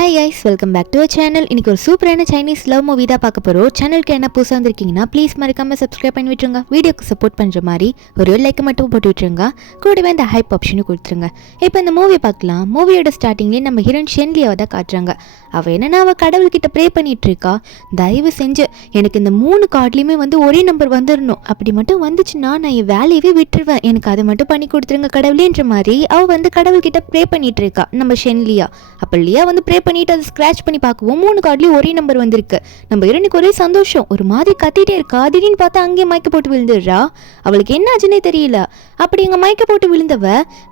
Hi guys, welcome back to our channel. இன்றைக்கி ஒரு சூப்பரான சைனீஸ் லவ் மூவி தான் பார்க்க போகிறோம். சேனலுக்கு என்ன புதுசாக வந்திருக்கீங்கன்னா ப்ளீஸ் மறக்காமல் சப்ஸ்கிரைப் பண்ணி விட்டுருங்க. வீடியோக்கு சப்போர்ட் பண்ணுற மாதிரி ஒரு லைக்கை மட்டும் போட்டு விட்டுருங்க. கூடவே இந்த ஹைப் ஆப்ஷனும் கொடுத்துருங்க. இப்போ இந்த மூவி பார்க்கலாம். மூவியோட ஸ்டார்டிங்லேயே நம்ம ஹீரோயின் ஷென்லியாவை தான் காட்டுறாங்க. அவள் என்னென்னா அவள் கடவுள்கிட்ட ப்ரே பண்ணிகிட்டு இருக்கா. தயவு செஞ்சு எனக்கு இந்த 3 கார்ட்லேயுமே ஒரே நம்பர் வந்துடணும். அப்படி மட்டும் வந்துச்சுன்னா நான் என் வேலையவே விட்டுருவேன். எனக்கு அதை மட்டும் பண்ணி கொடுத்துருங்க கடவுளேன்ற மாதிரி அவள் கடவுள்கிட்ட ப்ரே பண்ணிகிட்டு இருக்கா நம்ம ஷென்லியா. அப்போ லியா ப்ரே பண்ணிட்டு அதை ஸ்க்ராட்ச் பண்ணி பார்க்கவும் 3 கார்ட்லேயும் ஒரே நம்பர் வந்திருக்கு. நம்ம ஹீரோனுக்கு ஒரே சந்தோஷம். ஒரு மாதிரி கத்திட்டே இருக்கா. திடீர்னு பார்த்தா அங்கேயே மயக்க போட்டு விழுந்துடுறா. அவளுக்கு என்ன ஆச்சுன்னே தெரியல. அப்படி அங்கே மயக்க போட்டு விழுந்தவ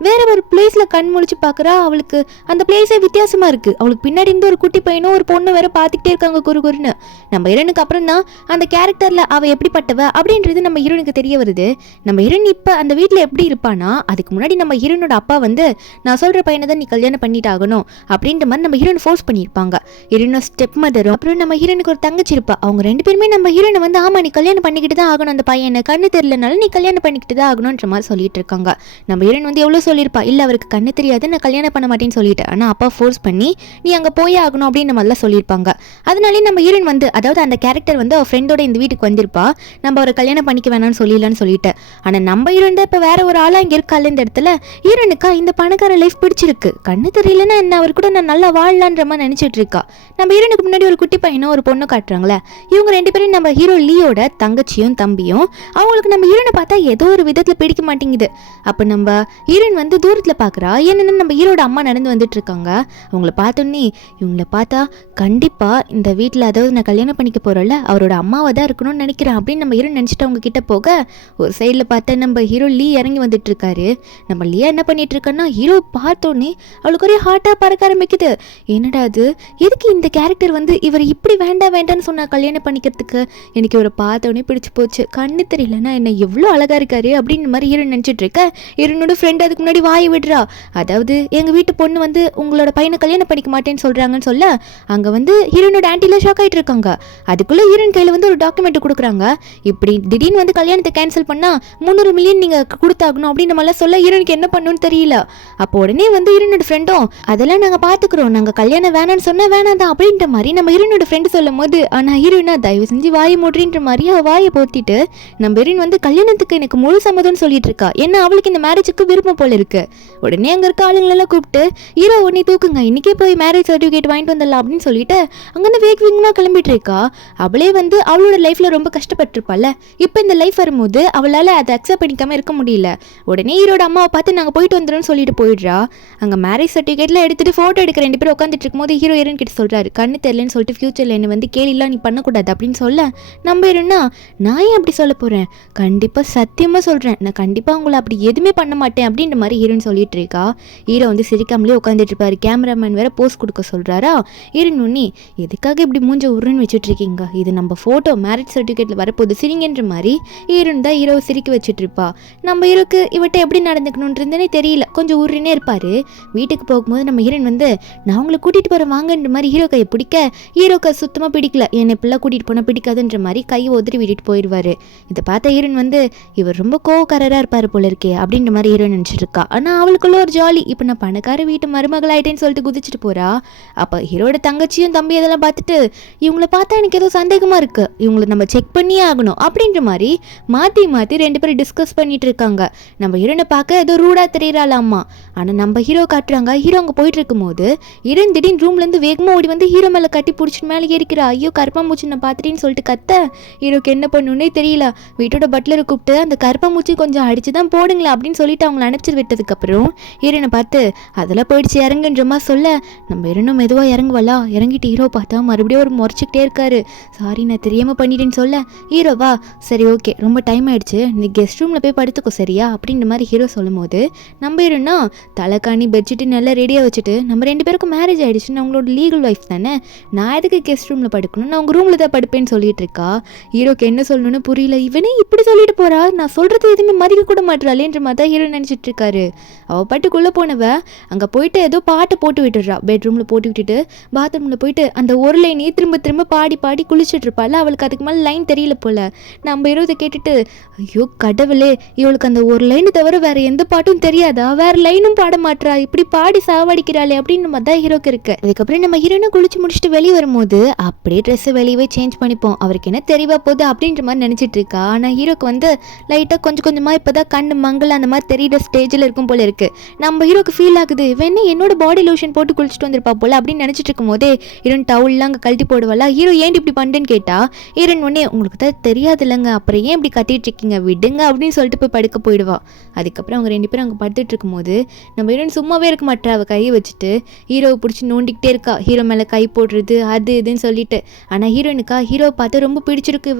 வேற ஒரு பிளேஸில் கண் முழிச்சு பார்க்குறா. அவளுக்கு அந்த பிளேஸே வித்தியாசமாக இருக்குது. அவளுக்கு பின்னாடி இருந்து ஒரு குட்டி பையனும் ஒரு பொண்ணு வேற பார்த்துக்கிட்டே இருக்காங்க குறுகுறுன்னு. நம்ம ஹீரோனுக்கு அப்புறம் தான் அந்த கேரக்டரில் அவள் எப்படிப்பட்டவ அப்படின்றது நம்ம ஹீரோனுக்கு தெரிய வருது. நம்ம ஹீரோன் இப்போ அந்த வீட்டில் எப்படி இருப்பானா, அதுக்கு முன்னாடி நம்ம ஹீரோனோட அப்பா நான் சொல்கிற பையனை தான் நீ கல்யாணம் பண்ணிட்டு ஆகணும் அப்படின்ற மாதிரி நம்ம ஹீரோன் ஃபோர்ஸ் பண்ணியிருப்பாங்க. ஹீரோனோட ஸ்டெப் மதரும் அப்புறம் நம்ம ஹீரோனுக்கு ஒரு தங்கச்சி இருப்பா. அவங்க 2 பேருமே நம்ம ஹீரோனை ஆமா நீ கல்யாணம் பண்ணிக்கிட்டு தான் ஆகணும், அந்த பையனை கண்ணு தெரியலனாலும் நீ கல்யாணம் பண்ணிக்கிட்டு தான் ஆகணுன்ற மாதிரி சொல்லிட்டு இருக்காங்க. நம்ம ஹீரோன் எவ்வளோ சொல்லியிருப்பா, இல்லை அவருக்கு கண்ணு தெரியாது நான் கல்யாணம் பண்ண மாட்டேன்னு சொல்லிட்டு, ஆனால் அப்பா ஃபோர்ஸ் பண்ணி நீ அங்கே போயே ஆகணும் அப்படின்னு மாதிரிலாம் சொல்லியிருப்பாங்க. அதனாலே நம்ம ஹீரோன் அதாவது அந்த கேரக்டர் அவர் ஃப்ரெண்டோட இந்த வீட்டுக்கு வந்திருப்பா. நம்ம அவரை கல்யாணம் பண்ணிக்க வேணாம்னு சொல்லிடலான்னு சொல்லிட்டு. ஆனால் நம்ம ஹீரோன் இப்போ வேற ஒரு ஆளாக இங்கே இருக்காள். இந்த இடத்துல ஹீரோனுக்கா இந்த பணக்கார லைஃப் பிடிச்சிருக்கு. கண்ணு தெரியலன்னா என்ன, அவர் கூட நான் நல்லா வாழலான்ற மாதிரி நினைச்சிட்டு இருக்கா. நம்ம ஹீரோனுக்கு முன்னாடி ஒரு குட்டி பையனும் ஒரு பொண்ணு காட்டுறாங்களே. இவங்க 2 பேரும் நம்ம ஹீரோ லியோட தங்கச்சியும் தம்பியும். அவங்களுக்கு நம்ம ஹீரோனை பார்த்தா ஏதோ ஒரு விதத்துல பிடிக்க மாட்டேங்குது. அப்ப நம்ம ஹீரோன் தூரத்துல பாக்குறா. என்னன்னு நம்ம ஹீரோட அம்மா நடந்து வந்துட்டு இருக்காங்க. அவங்கள பார்த்தோன்னே இவங்கள பார்த்தா கண்டிப்பா இந்த வீட்டுல, அதாவது நான் கல்யாணம் பண்ணிக்க போறோம்ல அவரோட அம்மாவை தான் இருக்கணும்னு நினைக்கிறேன் அப்படின்னு நம்ம ஹீரோ நினைச்சிட்டு அவங்க கிட்ட போக, ஒரு சைட்ல பார்த்தா நம்ம ஹீரோ லீ இறங்கி வந்துட்டு இருக்காரு. நம்ம லியா என்ன பண்ணிட்டு இருக்கோன்னா, ஹீரோ பார்த்தோன்னே அவளுக்கு ஒரே ஹார்ட்டா பறக்க ஆரம்பிக்குது. என்னடா அது, எதுக்கு இந்த கேரக்டர் இவர் இப்படி வேண்டான்னு சொன்னா கல்யாணம் பண்ணிக்கிறதுக்கு. எனக்கு இவரை பார்த்தோன்னே பிடிச்சு போச்சு. கண்ணு தெரியலன்னா என்ன எவ்வளோ அழகா இருக்காரு அப்படின்னு மாதிரி ஹீரோன் நினைச்சிட்டு இருக்க. ஹீரோனோட ஃப்ரெண்ட் அதுக்கு முன்னாடி வாயை விடுறா. அதாவது எங்க வீட்டு பொண்ணு உங்களோட பையனை கல்யாணம் பண்ணிக்க மாட்டேன்னு சொல்றாங்கன்னு சொல்ல, அங்க ஹீரோனோட ஆன்டிலாம் ஷாக் ஆயிட்டு இருக்காங்க. அதுக்குள்ள ஹீரோன் கையில ஒரு டாக்குமெண்ட் கொடுக்குறாங்க. இப்படி திடீர்னு கல்யாணத்தை கேன்சல் பண்ணா 300 மில்லியன் நீங்க கொடுத்தாகணும் அப்படின்னு நம்ம சொல்ல ஹீரோனுக்கு என்ன பண்ணணும்னு தெரியல. அப்போ உடனே ஹீரோனோட ஃப்ரெண்டும் அதெல்லாம் நாங்க பாத்துக்கிறோம், நாங்க கல்யாணம் வேணான்னு சொன்னா வேணாதான் அப்படின்ற மாதிரி நம்ம ஹீரோனோட ஃப்ரெண்டு சொல்லும் போது, ஆனா ஹீரோனா தயவு செஞ்சு வாயை மூடுறின்ற மாதிரி அவ வாயை போத்திட்டு நம்ம ஹீரோன் கல்யாணத்துக்கு எனக்கு முழு சம்மதம்னு சொல்லிட்டு இருக்கா. ஏன்னா அவளுக்கு இந்த மேரேஜுக்கு விருப்பம் போல இருக்கு. உடனே அங்க இருக்க ஆளுங்களெல்லாம் கூப்பிட்டு ஹீரோ உடனே தூக்குங்க, இன்னைக்கே போய் மேரேஜ் சர்டிஃபிகேட் வாங்கிட்டு வந்துடலாம் அப்படின்னு சொல்லிட்டு அங்கிருந்து வேகமா கிளம்பிட்டு இருக்கா. அவளே அவளோட லைஃப்ல ரொம்ப கஷ்டப்பட்டிருப்பால. இப்போ இந்த லைஃப் வரும்போது அவளால அதை அக்செப்ட் பண்ணிக்காம இருக்க முடியல. உடனே ஹீரோட அம்மாவை பார்த்து நாங்க போயிட்டு வந்துடும் சொல்லிட்டு போயிடுறா. அங்க மேரேஜ் சர்டிஃபிகேட்ல எடுத்துட்டு போட்டோ எடுக்க 2 பேரும் உட்காந்துட்டு இருக்கும்போது ஹீரோ ஹீரோயின் கிட்ட சொல்றாரு, கண்ணு தெரியலன்னு சொல்லிட்டு ஃபியூச்சர்ல என்ன கேலிலாம் நீ பண்ணக்கூடாது அப்படின்னு சொல்ல, நம்ம ஹீரோனா நான் ஏன் அப்படி சொல்ல போறேன், கண்டிப்பா சத்தியமா சொல்றேன், நான் கண்டிப்பா உங்களை அப்படி எதுவுமே பண்ண மாட்டேன் அப்படின்ற மாதிரி ஹீரோயின் சொல்லிட்டு இருக்கா. ஹீரோ சிரிக்காமலே உட்காந்துட்டு இருப்பாரு. கேமராமேன் வேற போஸ் கொடுக்க சொல்றாரா. ஹீரோயின் உன்னி எதுக்காக இப்படி மூஞ்ச உருன்னு வச்சுட்டு இருக்கீங்க, இது நம்ம போட்டோ மேரேஜ் சர்டிஃபிகேட்ல வரப்போகுது சிரிங்கன்ற மாதிரி ஹீரோயின் தான் ஹீரோவை சிரிக்க வச்சுட்டு இருப்பா. நம்ம ஹீரோக்கு இவட்ட எப்படி நடந்துக்கணும்ன்றதுனே தெரியல, கொஞ்சம் உருன்னே இருப்பாரு. வீட்டுக்கு போகும்போது நம்ம ஹீரோயின் நான் உங்களை கூட்டிட்டு போற வாங்கன்ற மாதிரி ஹீரோ கையை பிடிக்க, ஹீரோக்கு சுத்தமாக பிடிக்கல. என்னை இப்பெல்லாம் கூட்டிகிட்டு போனால் பிடிக்காதுன்ற மாதிரி கையை உதறி விட்டுட்டு போயிடுவார். இதை பார்த்த ஹீரோயின் இவர் ரொம்ப கோவக்காரராக இருப்பார் போல இருக்கே அப்படின்ற மாதிரி ஹீரோயின் நினச்சிட்டு இருக்கா. ஆனால் அவளுக்குள்ள ஒரு ஜாலி, இப்போ நான் பணக்கார வீட்டு மருமகள் ஆயிட்டேன்னு சொல்லிட்டு குதிச்சுட்டு போறா. அப்போ ஹீரோட தங்கச்சியும் தம்பி இதெல்லாம் பார்த்துட்டு இவங்கள பார்த்தா எனக்கு ஏதோ சந்தேகமாக இருக்கு, இவங்களை நம்ம செக் பண்ணியே ஆகணும் அப்படின்ற மாதிரி மாற்றி 2 பேரும் டிஸ்கஸ் பண்ணிட்டு இருக்காங்க. நம்ம ஹீரோனை பார்க்க ஏதோ ரூடாக தெரியறாளாம்மா. ஆனால் நம்ம ஹீரோ காட்டுறாங்க. ஹீரோ அங்கே போயிட்டு இருக்கும்போது ஹீரோயின் திடீர்னு ரூம்லேருந்து வேகமாக ஓடி ஹீரோ மேலே கட்டி பிடிச்சிட்டு மேலே ஏறிக்கிறா. ஐயோ கருப்பாம்பூச்சி நான் பார்த்துட்டேன்னு சொல்லிட்டு கத்த, ஹீரோக்கு என்ன பண்ணுன்னே தெரியல. வீட்டோட பட்லரை கூப்பிட்டு அந்த கருப்பாம்பூச்சி கொஞ்சம் அடிச்சு தான் போடுங்களா அப்படின்னு சொல்லிட்டு அவங்களை அனுப்பிச்சு விட்டதுக்கப்புறம் ஹீரோனை பார்த்து அதெல்லாம் போயிடுச்சு இறங்குன்றமா சொல்ல, நம்ம ஹீரோனும் மெதுவாக இறங்குவலா. இறங்கிட்டு ஹீரோ பார்த்தா மறுபடியும் ஒரு முறைச்சிக்கிட்டே இருக்காரு. சாரி நான் தெரியாமல் பண்ணிட்டேன்னு சொல்ல, ஹீரோவா சரி ஓகே ரொம்ப டைம் ஆயிடுச்சு, நீ கெஸ்ட் ரூமில் போய் படுத்துக்கோ சரியா அப்படின்ற மாதிரி ஹீரோ சொல்லும் போது, நம்ம ஹீரோனா தலைக்காணி பெட்ஷீட்டு நல்லா ரெடியாக வச்சுட்டு நம்ம 2 பேருக்கும் மேரேஜ் ஆயிடுச்சு, நான் உங்களோட லீகல் வைஃப் தானே, நான் எதுக்கு கெஸ்ட் ரூமில் படுக்கணும், நான் உங்கள் ரூமில் தான் படுப்பேன்னு சொல்லிட்டு இருக்கா. ஹீரோக்கு என்ன சொல்லணும்னு புரியல. இவனே இப்படி சொல்லிட்டு போறா, நான் சொல்றது எதுவுமே மதிக்க கூட மாட்டாளேன்ற மாதிரி தான் ஹீரோ நினச்சிட்டு இருக்காரு. அவள் பாட்டுக்குள்ளே போனவ அங்கே போயிட்டு ஏதோ பாட்டை போட்டு விட்டுடுறா. பெட்ரூமில் போட்டு விட்டுட்டு பாத்ரூமில் போயிட்டு அந்த ஒரு லைனையே திரும்ப பாடி குளிச்சுட்டு இருப்பாள். அவளுக்கு அதுக்கு மேலே லைன் தெரியல போல. நம்ம ஹீரோ இதை கேட்டுட்டு ஐயோ கடவுளே, இவளுக்கு அந்த ஒரு லைனு தவிர வேற எந்த பாட்டும் தெரியாதா, வேற லைனும் பாட மாட்டா, இப்படி பாடி சாவடிக்கிறாளே அப்படின்னு மாதிரி தான் ஹீரோக்கு இருக்கு. இருக்கு. அதுக்கப்புறம் நம்ம ஹீரோனை குளிச்சு முடிச்சுட்டு வெளியே வரும்போது அப்படியே ட்ரெஸ் வெளியவே சேஞ்ச் பண்ணிப்போம். அவருக்கு என்ன தெரியவா போகுது அப்படின்ற மாதிரி நினைச்சிட்டு இருக்கா. ஆனா ஹீரோக்கு வந்து லைட்டா கொஞ்சம் கொஞ்சமா இப்பதான் கண்ணு மங்கள் அந்த மாதிரி தெரியுற ஸ்டேஜ்ல இருக்கும் போல இருக்கு. நம்ம ஹீரோக்கு ஃபீல் ஆகுது, வேணா என்னோட பாடி லோஷன் போட்டு குளிச்சுட்டு வந்திருப்பா போல அப்படின்னு நினைச்சிட்டு இருக்கும் போதே ஹீரோன் டவுல்லாம் அங்கே கழட்டி போடுவாளா. ஹீரோ ஏன் இப்படி பண்ணுன்னு கேட்டா ஹீரோன் உடனே உங்களுக்கு தான் தெரியாது இல்லைங்க, அப்புறம் ஏன் இப்படி கத்திட்டு இருக்கீங்க விடுங்க அப்படின்னு சொல்லிட்டு போய் படுக்க போயிடுவா. அதுக்கப்புறம் அவங்க 2 பேரும் அங்கே படுத்துட்டு இருக்கும்போது நம்ம ஹீரோன் சும்மாவே இருக்க மாட்டா. அவள் கையை வச்சுட்டு ஹீரோவை பிடிச்சி நோண்டிக்கிட்டே இருக்கா. ஹீரோ மேலே கை போடுறது அது இதுன்னு சொல்லிட்டு. ஆனால் ஹீரோனுக்கா ஹீரோவை பார்த்து ரொம்ப பிடிச்சிருக்கு,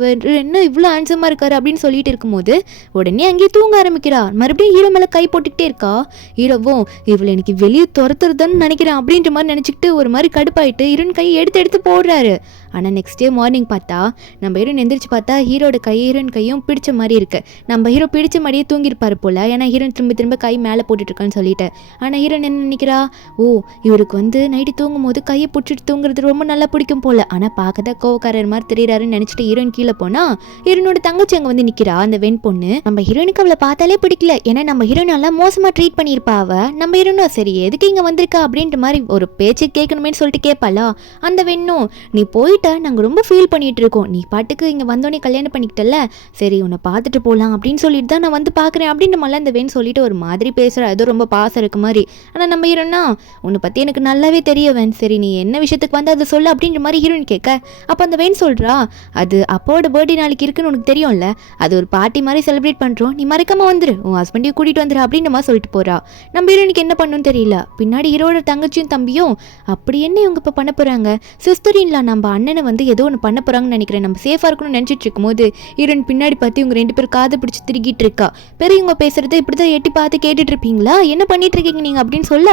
என்ன இவ்வளோ ஹேண்ட்ஸமாக இருக்காரு அப்படின்னு சொல்லிட்டு இருக்கும்போது உடனே அங்கேயே தூங்க ஆரம்பிக்கிறா. மறுபடியும் ஹீரோ மேலே கை போட்டுக்கிட்டே இருக்கா. ஹீரோவும் இவளை எனக்கு வெளியே துரத்துறதுன்னு நினைக்கிறேன் அப்படின்ற மாதிரி நினச்சிக்கிட்டு ஒரு மாதிரி கடுப்பாயிட்டு ஹீரோன் கையை எடுத்து எடுத்து போடுறாரு. ஆனால் நெக்ஸ்ட் டே மார்னிங் பார்த்தா நம்ம ஹீரோன் எந்திரிச்சு பார்த்தா ஹீரோட கை ஹீரோன் கையும் பிடிச்ச மாதிரி இருக்கு. நம்ம ஹீரோ பிடிச்ச மாதிரியே தூங்கியிருப்பாரு போல, ஏன்னா ஹீரோன் திரும்ப திரும்ப கை மேலே போட்டுட்ருக்கான்னு சொல்லிட்டு. ஆனால் ஹீரோன் என்ன நினைக்கிறா, ஓ இவருக்கு வந்து நைட்டு தூங்கும் போது கையை பிடிச்சிட்டு தூங்குறது ரொம்ப நல்லா பிடிக்கும் போல, ஆனால் பார்க்க தான் கோவக்காரர் மாதிரி தெரியுறாருன்னு நினச்சிட்டு ஹீரோன் கீழே போனா ஹீரோனோட தங்கச்சி அங்கே வந்து நிற்கிறா. அந்த வெண் பொண்ணு நம்ம ஹீரோனுக்கு அவளை பார்த்தாலே பிடிக்கல, ஏன்னா நம்ம ஹீரோன் நல்லா மோசமாக ட்ரீட் பண்ணியிருப்பா. நம்ம ஹீரோனும் சரி எதுக்கு இங்கே வந்திருக்கா அப்படின்ற மாதிரி ஒரு பேச்சு கேட்கணுமேனு சொல்லிட்டு கேட்பாளா. அந்த வெண்ணும் நீ போயிட்ட நாங்கள் ரொம்ப ஃபீல் பண்ணிட்டு இருக்கோம், நீ பாட்டுக்கு இங்கே வந்தோடனே கல்யாணம் பண்ணிக்கிட்டல, சரி உன்னை பார்த்துட்டு போகலாம் அப்படின்னு சொல்லிட்டு தான் நான் வந்து பார்க்குறேன் அப்படின்ற மாதிரிலாம் அந்த வெண் சொல்லிட்டு ஒரு மாதிரி பேசுகிறா. ஏதோ ரொம்ப பாசம் இருக்க மாதிரி. ஆனால் நம்ம ஹீரோனா உன்னை பற்றி எனக்கு நல்லாவே தெரியவன், சரி நீ என்ன விஷயத்துக்கு வந்து அதை சொல்ல அப்படின்ற மாதிரி ஹீரோயின் கேட்க அப்போ அந்த வெண் சொல்கிறா, அது அப்பாவோட பர்த்டே நாளைக்கு இருக்குன்னு உனக்கு தெரியும்ல, அது ஒரு பார்ட்டி மாதிரி செலிப்ரேட் பண்ணுறோம், நீ மறக்காமல் வந்துரு, உன் ஹஸ்பண்டையும் கூட்டிகிட்டு வந்துரு அப்படின்ற மாதிரி சொல்லிட்டு போகிறா. நம்ம ஹீரோனுக்கு என்ன பண்ணணும்னு தெரியல. பின்னாடி ஹீரோட தங்கச்சியும் தம்பியும் அப்படி என்ன இவங்க இப்போ பண்ண போகிறாங்க, சிஸ்டரின்ல நம்ம அண்ணனை வந்து ஏதோ ஒன்று பண்ண போகிறாங்கன்னு நினைக்கிறேன், நம்ம சேஃபாக இருக்கணும்னு நினச்சிட்டு இருக்கும்போது ஹீரோயின் பின்னாடி பார்த்து இவங்க 2 பேரும் காது பிடிச்சி திருக்கிட்டு இருக்கா. பெரியவங்க பேசுறதை இப்படி தான் எட்டி பார்த்து கேட்டுட்டு இருப்பீங்களா, என்ன பண்ணிட்டு இருக்கீங்க நீங்கள் அப்படின்னு சொல்ல